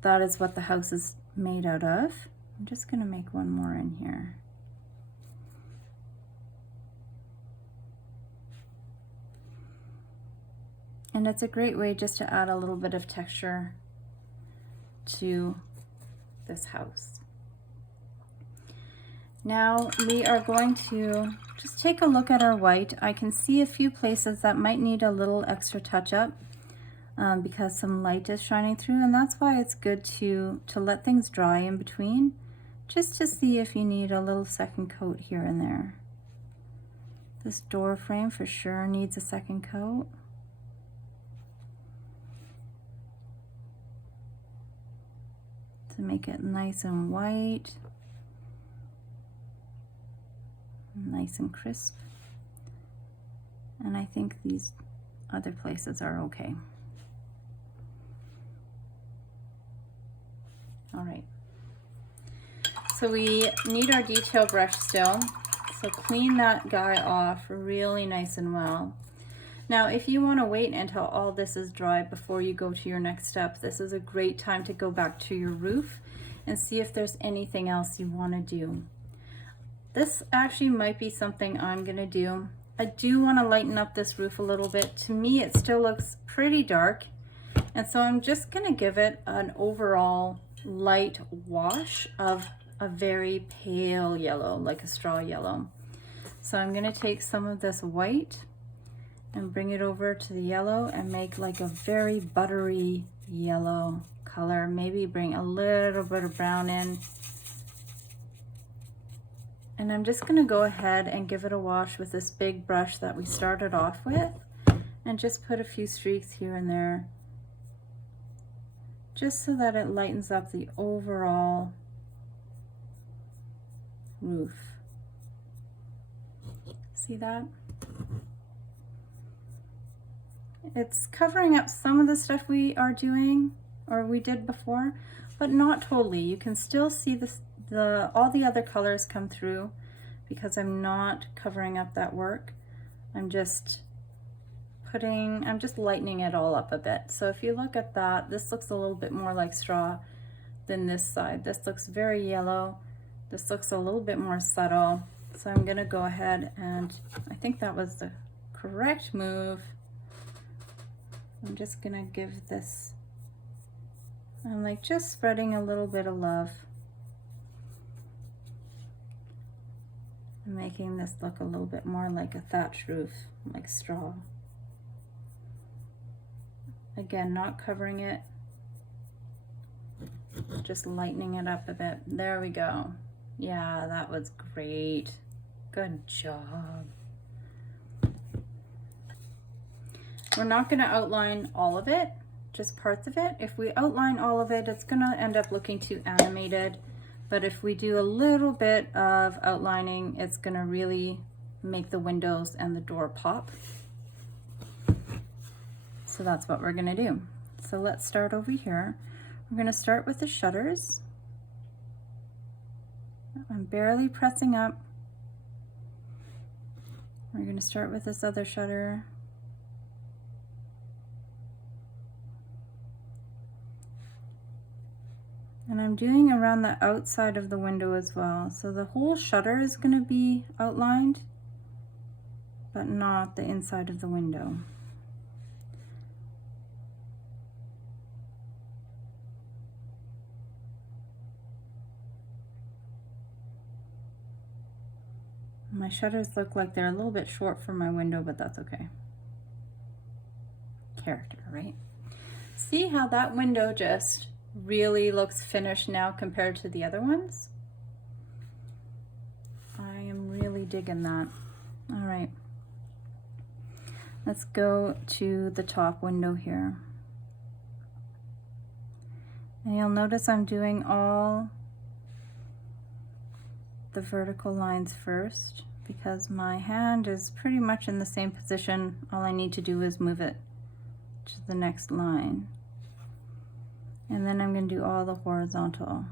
that is what the house is made out of. I'm just gonna make one more in here. And it's a great way just to add a little bit of texture to this house. Now we are going to just take a look at our white. I can see a few places that might need a little extra touch up because some light is shining through, and that's why it's good to let things dry in between, just to see if you need a little second coat here and there. This door frame for sure needs a second coat. To make it nice and white. Nice and crisp. And I think these other places are okay. All right. So we need our detail brush still. So clean that guy off really nice and well. Now, if you want to wait until all this is dry before you go to your next step, this is a great time to go back to your roof and see if there's anything else you want to do. This actually might be something I'm gonna do. I do want to lighten up this roof a little bit. To me, it still looks pretty dark. And so I'm just gonna give it an overall light wash of a very pale yellow, like a straw yellow. So I'm gonna take some of this white and bring it over to the yellow and make like a very buttery yellow color. Maybe bring a little bit of brown in. And I'm just gonna go ahead and give it a wash with this big brush that we started off with, and just put a few streaks here and there, just so that it lightens up the overall roof. See that? It's covering up some of the stuff we are doing, or we did before, but not totally. You can still see this, all the other colors come through because I'm not covering up that work. I'm just lightening it all up a bit. So if you look at that, this looks a little bit more like straw than this side. This looks very yellow. This looks a little bit more subtle. So I'm gonna go ahead, and I think that was the correct move. I'm just gonna give this, I'm like just spreading a little bit of love. I'm making this look a little bit more like a thatched roof, like straw. Again, not covering it, just lightening it up a bit. There we go. Yeah, that was great. Good job. We're not going to outline all of it, just parts of it. If we outline all of it, it's going to end up looking too animated. But if we do a little bit of outlining, it's going to really make the windows and the door pop. So that's what we're going to do. So let's start over here. We're going to start with the shutters. I'm barely pressing up. We're going to start with this other shutter. And I'm doing around the outside of the window as well. So the whole shutter is going to be outlined, but not the inside of the window. My shutters look like they're a little bit short for my window, but that's okay. Character, right? See how that window just really looks finished now compared to the other ones? I am really digging that. All right. Let's go to the top window here. And you'll notice I'm doing all the vertical lines first because my hand is pretty much in the same position. All I need to do is move it to the next line. And then I'm going to do all the horizontal.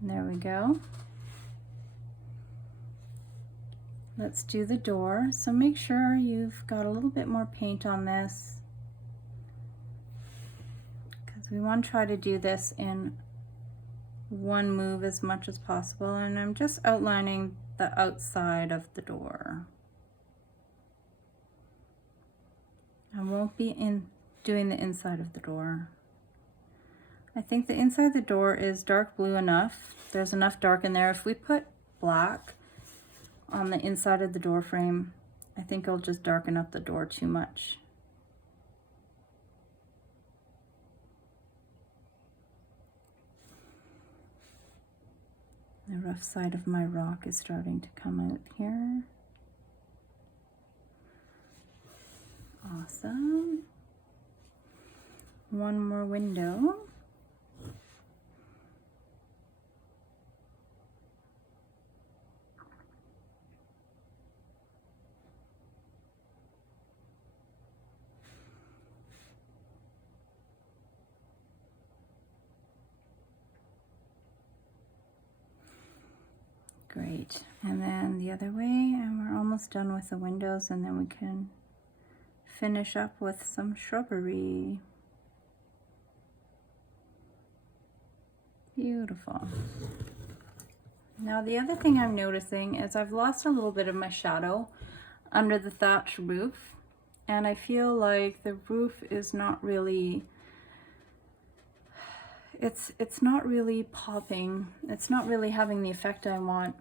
There we go. Let's do the door. So make sure you've got a little bit more paint on this, because we want to try to do this in one move as much as possible. And I'm just outlining the outside of the door. I won't be doing the inside of the door. I think the inside of the door is dark blue enough. There's enough dark in there. If we put black on the inside of the door frame, I think it'll just darken up the door too much. The rough side of my rock is starting to come out here. Awesome. One more window. Great, and then the other way, and we're almost done with the windows, and then we can finish up with some shrubbery. Beautiful. Now the other thing I'm noticing is I've lost a little bit of my shadow under the thatch roof, and I feel like the roof is not really, it's not really popping. It's not really having the effect I want.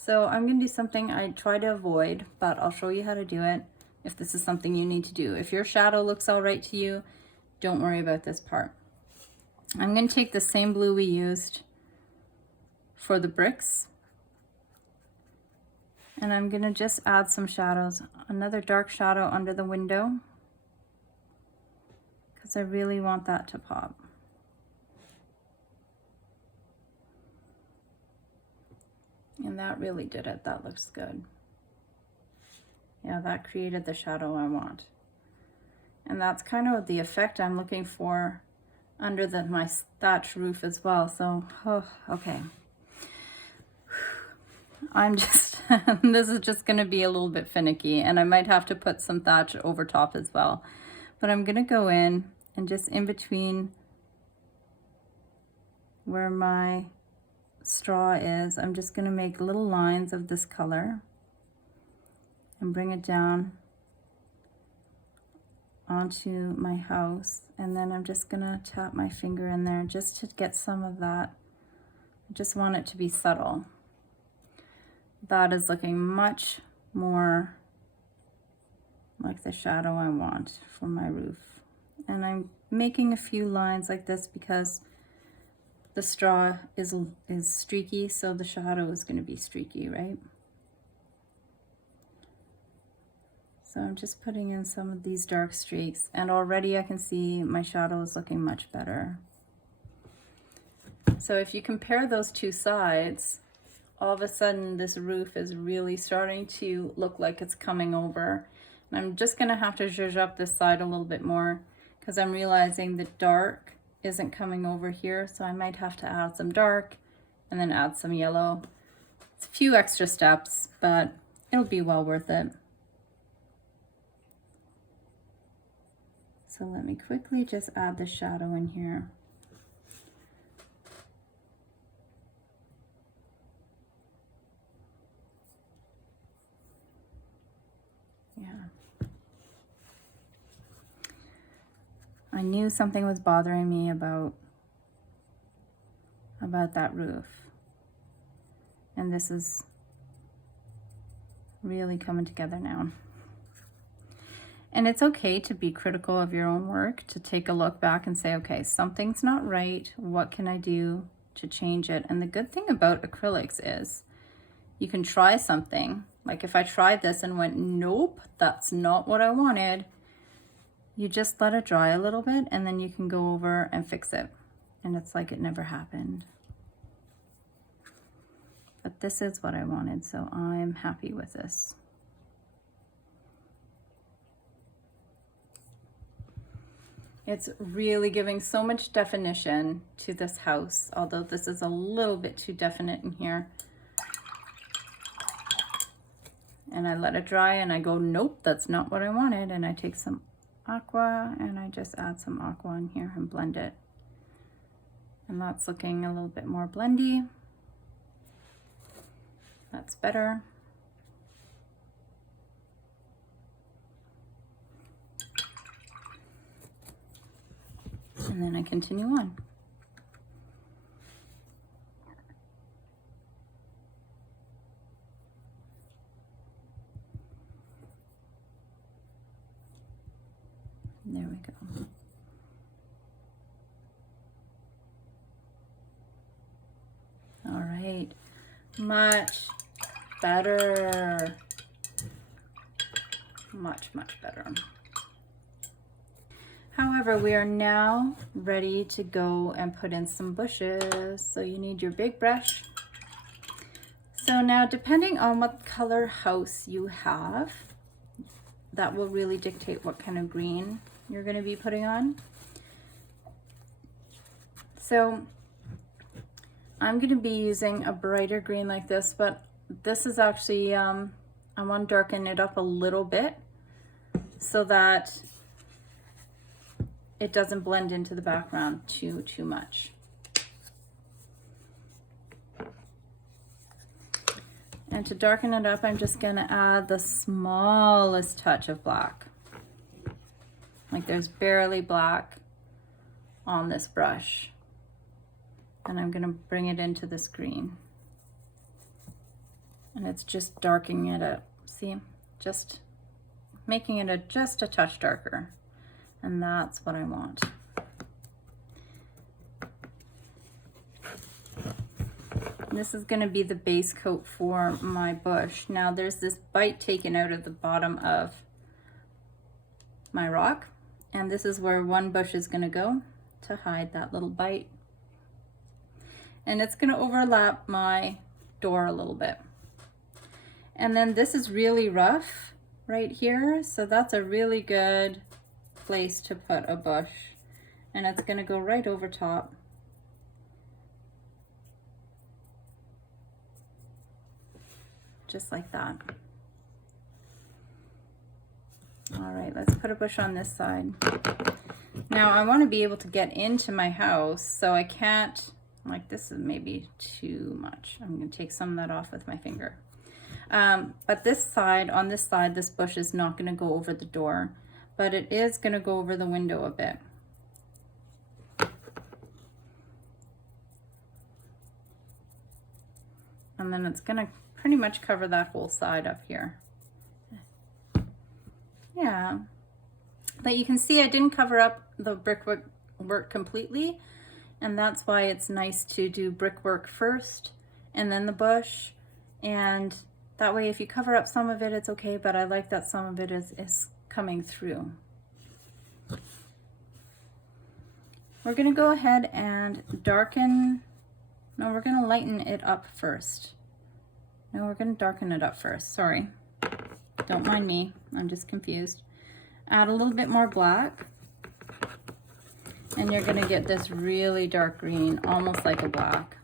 So I'm going to do something I try to avoid, but I'll show you how to do it if this is something you need to do. If your shadow looks all right to you, don't worry about this part. I'm going to take the same blue we used for the bricks, and I'm going to just add some shadows. Another dark shadow under the window, because I really want that to pop. And that really did it. That looks good. Yeah, that created the shadow I want. And that's kind of the effect I'm looking for under my thatch roof as well. So, okay. I'm just, this is just going to be a little bit finicky, and I might have to put some thatch over top as well. But I'm going to go in and just in between where my straw is, I'm just going to make little lines of this color and bring it down onto my house, and then I'm just going to tap my finger in there just to get some of that. I just want it to be subtle. That is looking much more like the shadow I want for my roof. And I'm making a few lines like this because the straw is streaky, so the shadow is going to be streaky, right? So I'm just putting in some of these dark streaks, and already I can see my shadow is looking much better. So if you compare those two sides, all of a sudden this roof is really starting to look like it's coming over. And I'm just going to have to zhuzh up this side a little bit more because I'm realizing the dark isn't coming over here, so I might have to add some dark and then add some yellow. It's a few extra steps, but it'll be well worth it. So let me quickly just add the shadow in here. Yeah. I knew something was bothering me about that roof. And this is really coming together now. And it's okay to be critical of your own work, to take a look back and say, okay, something's not right. What can I do to change it? And the good thing about acrylics is you can try something. Like if I tried this and went, nope, that's not what I wanted, you just let it dry a little bit and then you can go over and fix it. And it's like it never happened. But this is what I wanted, so I'm happy with this. It's really giving so much definition to this house, although this is a little bit too definite in here. And I let it dry and I go, nope, that's not what I wanted. And I take some aqua and I just add some aqua in here and blend it. And that's looking a little bit more blendy. That's better. And then I continue on. There we go. All right, much better. Much, much better. However, we are now ready to go and put in some bushes. So you need your big brush. So now, depending on what color house you have, that will really dictate what kind of green you're going to be putting on. So I'm going to be using a brighter green like this, but this is actually, I want to darken it up a little bit so that it doesn't blend into the background too much. And to darken it up, I'm just gonna add the smallest touch of black. Like there's barely black on this brush. And I'm gonna bring it into this green. And it's just darkening it up. See, just making it just a touch darker. And that's what I want. This is going to be the base coat for my bush. Now there's this bite taken out of the bottom of my rock. And this is where one bush is going to go to hide that little bite. And it's going to overlap my door a little bit. And then this is really rough right here. So that's a really good place to put a bush, and it's going to go right over top. Just like that. All right, let's put a bush on this side. Now I want to be able to get into my house, so I can't, like this is maybe too much. I'm going to take some of that off with my finger. But this side, on this side, this bush is not going to go over the door, but it is going to go over the window a bit. And then it's going to pretty much cover that whole side up here. Yeah. But you can see I didn't cover up the brickwork completely, and that's why it's nice to do brickwork first and then the bush. And that way if you cover up some of it, it's okay, but I like that some of it is coming through. We're going to go ahead and darken. No, we're going to lighten it up first. No, we're going to darken it up first. Sorry. Don't mind me. I'm just confused. Add a little bit more black. And you're going to get this really dark green, almost like a black.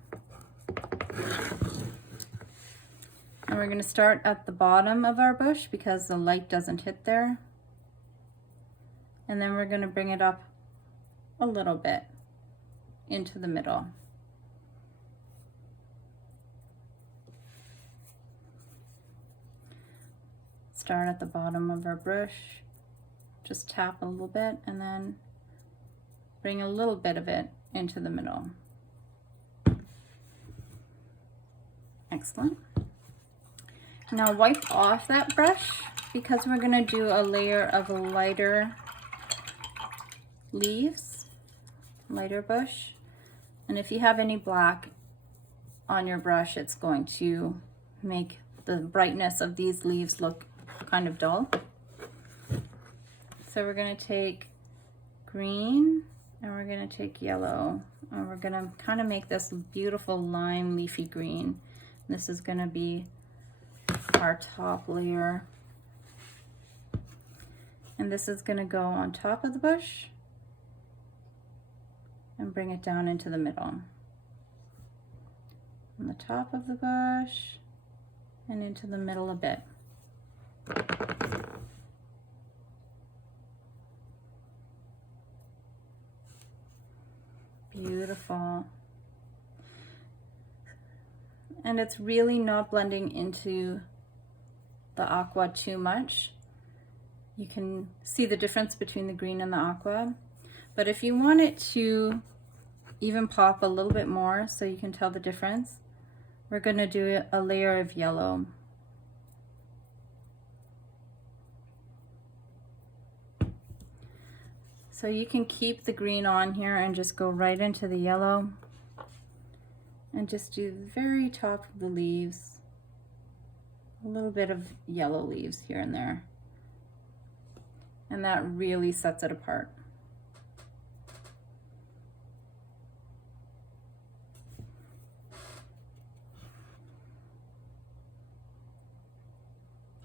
And we're going to start at the bottom of our bush because the light doesn't hit there. And then we're going to bring it up a little bit into the middle. Start at the bottom of our brush, just tap a little bit and then bring a little bit of it into the middle. Excellent. Now wipe off that brush because we're going to do a layer of lighter leaves, lighter bush. And if you have any black on your brush, it's going to make the brightness of these leaves look kind of dull. So we're going to take green and we're going to take yellow and we're going to kind of make this beautiful lime leafy green. This is going to be our top layer. And this is going to go on top of the bush and bring it down into the middle. On the top of the bush and into the middle a bit. Beautiful. And it's really not blending into the aqua too much. You can see the difference between the green and the aqua. But if you want it to even pop a little bit more so you can tell the difference, we're going to do a layer of yellow. So you can keep the green on here and just go right into the yellow and just do the very top of the leaves, a little bit of yellow leaves here and there. And that really sets it apart.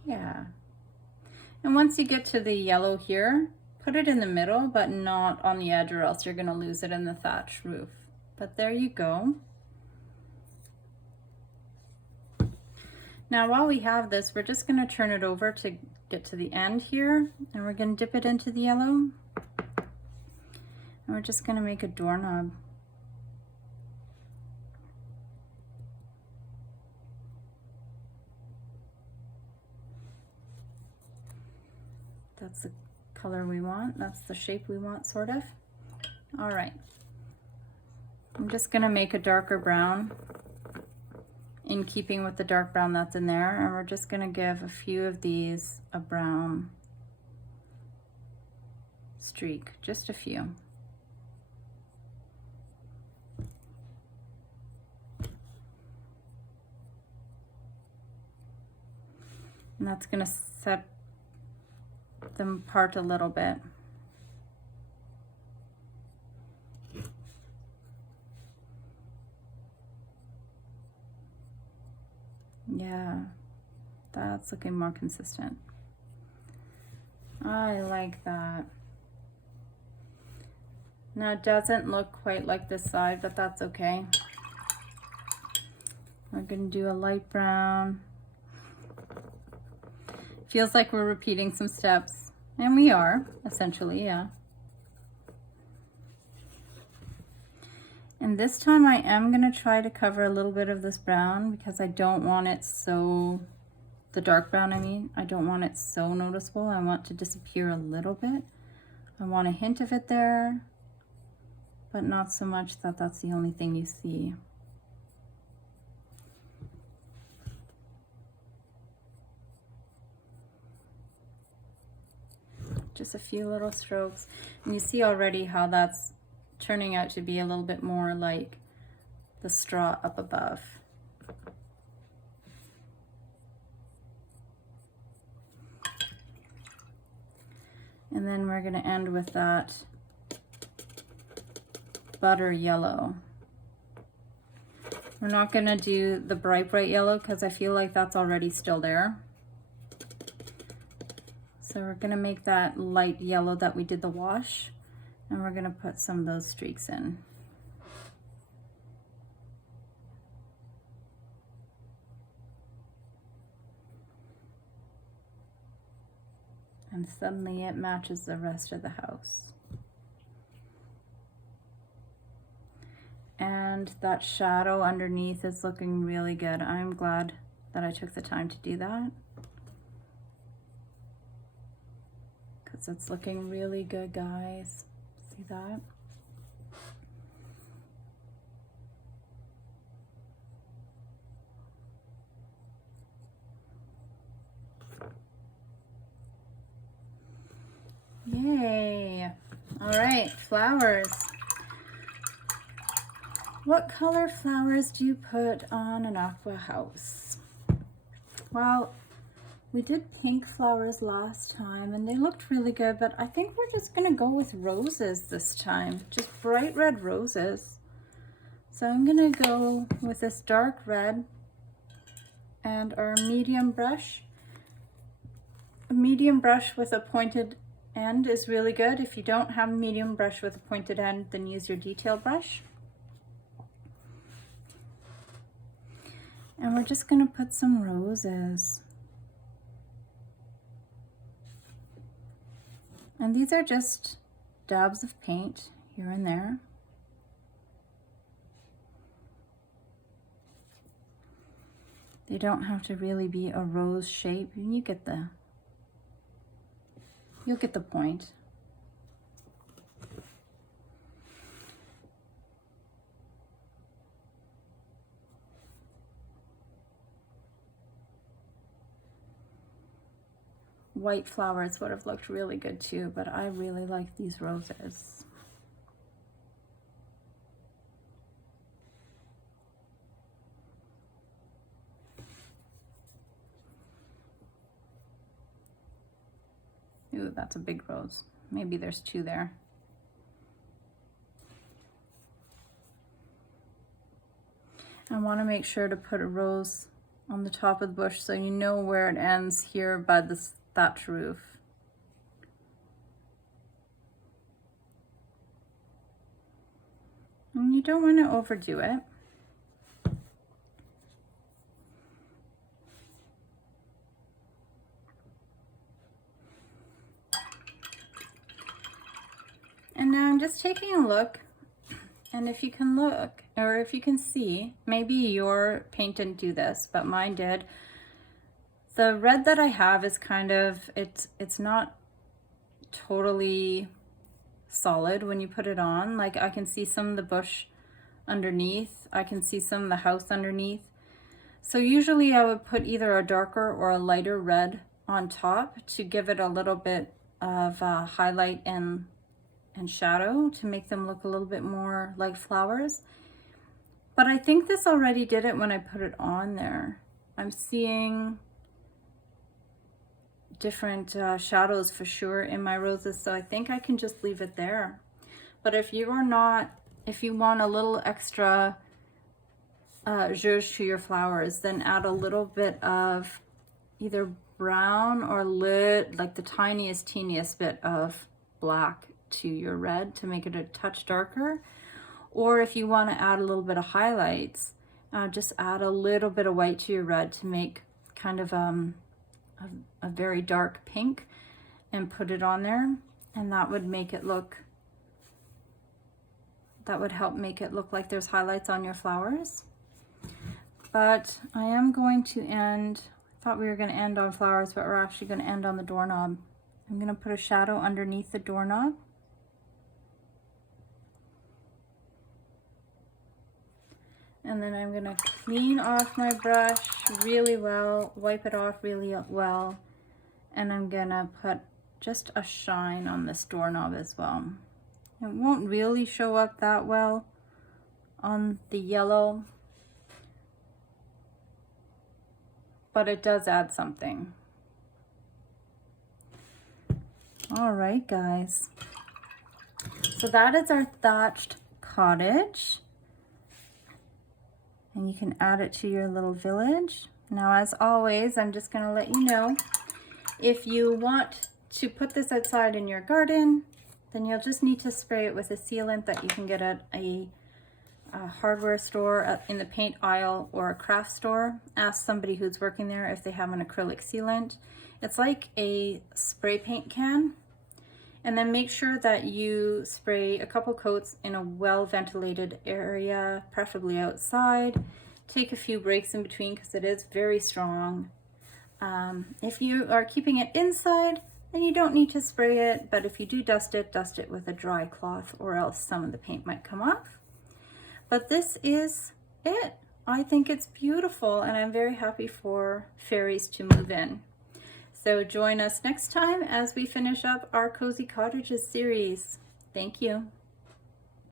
Yeah. And once you get to the yellow here, put it in the middle, but not on the edge or else you're going to lose it in the thatch roof. But there you go. Now while we have this, we're just going to turn it over to get to the end here, and we're going to dip it into the yellow. And we're just going to make a doorknob. That's the color we want. That's the shape we want, sort of. All right. I'm just going to make a darker brown in keeping with the dark brown that's in there, and we're just going to give a few of these a brown streak, just a few. And that's going to set them apart a little bit. Yeah, that's looking more consistent. I like that. Now it doesn't look quite like this side, but that's okay. We're going to do a light brown. Feels like we're repeating some steps, and we are, essentially, yeah. And this time I am going to try to cover a little bit of this brown because I don't want it so, the dark brown I mean, I don't want it so noticeable. I want to disappear a little bit. I want a hint of it there, but not so much that that's the only thing you see. Just a few little strokes. And you see already how that's turning out to be a little bit more like the straw up above. And then we're going to end with that butter yellow. We're not going to do the bright yellow because I feel like that's already still there. So we're going to make that light yellow that we did the wash, and we're going to put some of those streaks in. And suddenly it matches the rest of the house. And that shadow underneath is looking really good. I'm glad that I took the time to do that, because it's looking really good, guys. See that? Yay. All right, flowers. What color flowers do you put on an aqua house? Well, we did pink flowers last time and they looked really good, but I think we're just gonna go with roses this time. Just bright red roses. So I'm gonna go with this dark red and our medium brush. A medium brush with a pointed end is really good. If you don't have a medium brush with a pointed end, then use your detail brush. And we're just gonna put some roses. And these are just dabs of paint here and there. They don't have to really be a rose shape. You'll get the point. White flowers would have looked really good too, but I really like these roses. Ooh, that's a big rose. Maybe there's two there. I want to make sure to put a rose on the top of the bush so you know where it ends here by this thatch roof. And you don't want to overdo it. And now I'm just taking a look, and if you can look, or if you can see, maybe your paint didn't do this, but mine did. The red that I have is kind of, it's not totally solid when you put it on. Like I can see some of the bush underneath, I can see some of the house underneath. So usually I would put either a darker or a lighter red on top to give it a little bit of highlight and shadow to make them look a little bit more like flowers. But I think this already did it when I put it on there. I'm seeing different shadows for sure in my roses, so I think I can just leave it there. But if you want a little extra zhuzh to your flowers, then add a little bit of either brown or like the teeniest bit of black to your red to make it a touch darker. Or if you want to add a little bit of highlights, just add a little bit of white to your red to make kind of a very dark pink and put it on there, and that would make it look, that would help make it look like there's highlights on your flowers. But I am going to end, I thought we were going to end on flowers, but we're actually going to end on the doorknob. I'm going to put a shadow underneath the doorknob. And then I'm gonna clean off my brush really well, wipe it off really well, and I'm gonna put just a shine on this doorknob as well. It won't really show up that well on the yellow, but it does add something. All right, guys. So that is our thatched cottage. And you can add it to your little village. Now, as always, I'm just going to let you know, if you want to put this outside in your garden, then you'll just need to spray it with a sealant that you can get at a hardware store, in the paint aisle, or a craft store. Ask somebody who's working there if they have an acrylic sealant. It's like a spray paint can. And then make sure that you spray a couple coats in a well-ventilated area, preferably outside. Take a few breaks in between because it is very strong. If you are keeping it inside, then you don't need to spray it, but if you do dust it with a dry cloth, or else some of the paint might come off. But this is it. I think it's beautiful, and I'm very happy for fairies to move in. So join us next time as we finish up our Cozy Cottages series. Thank you.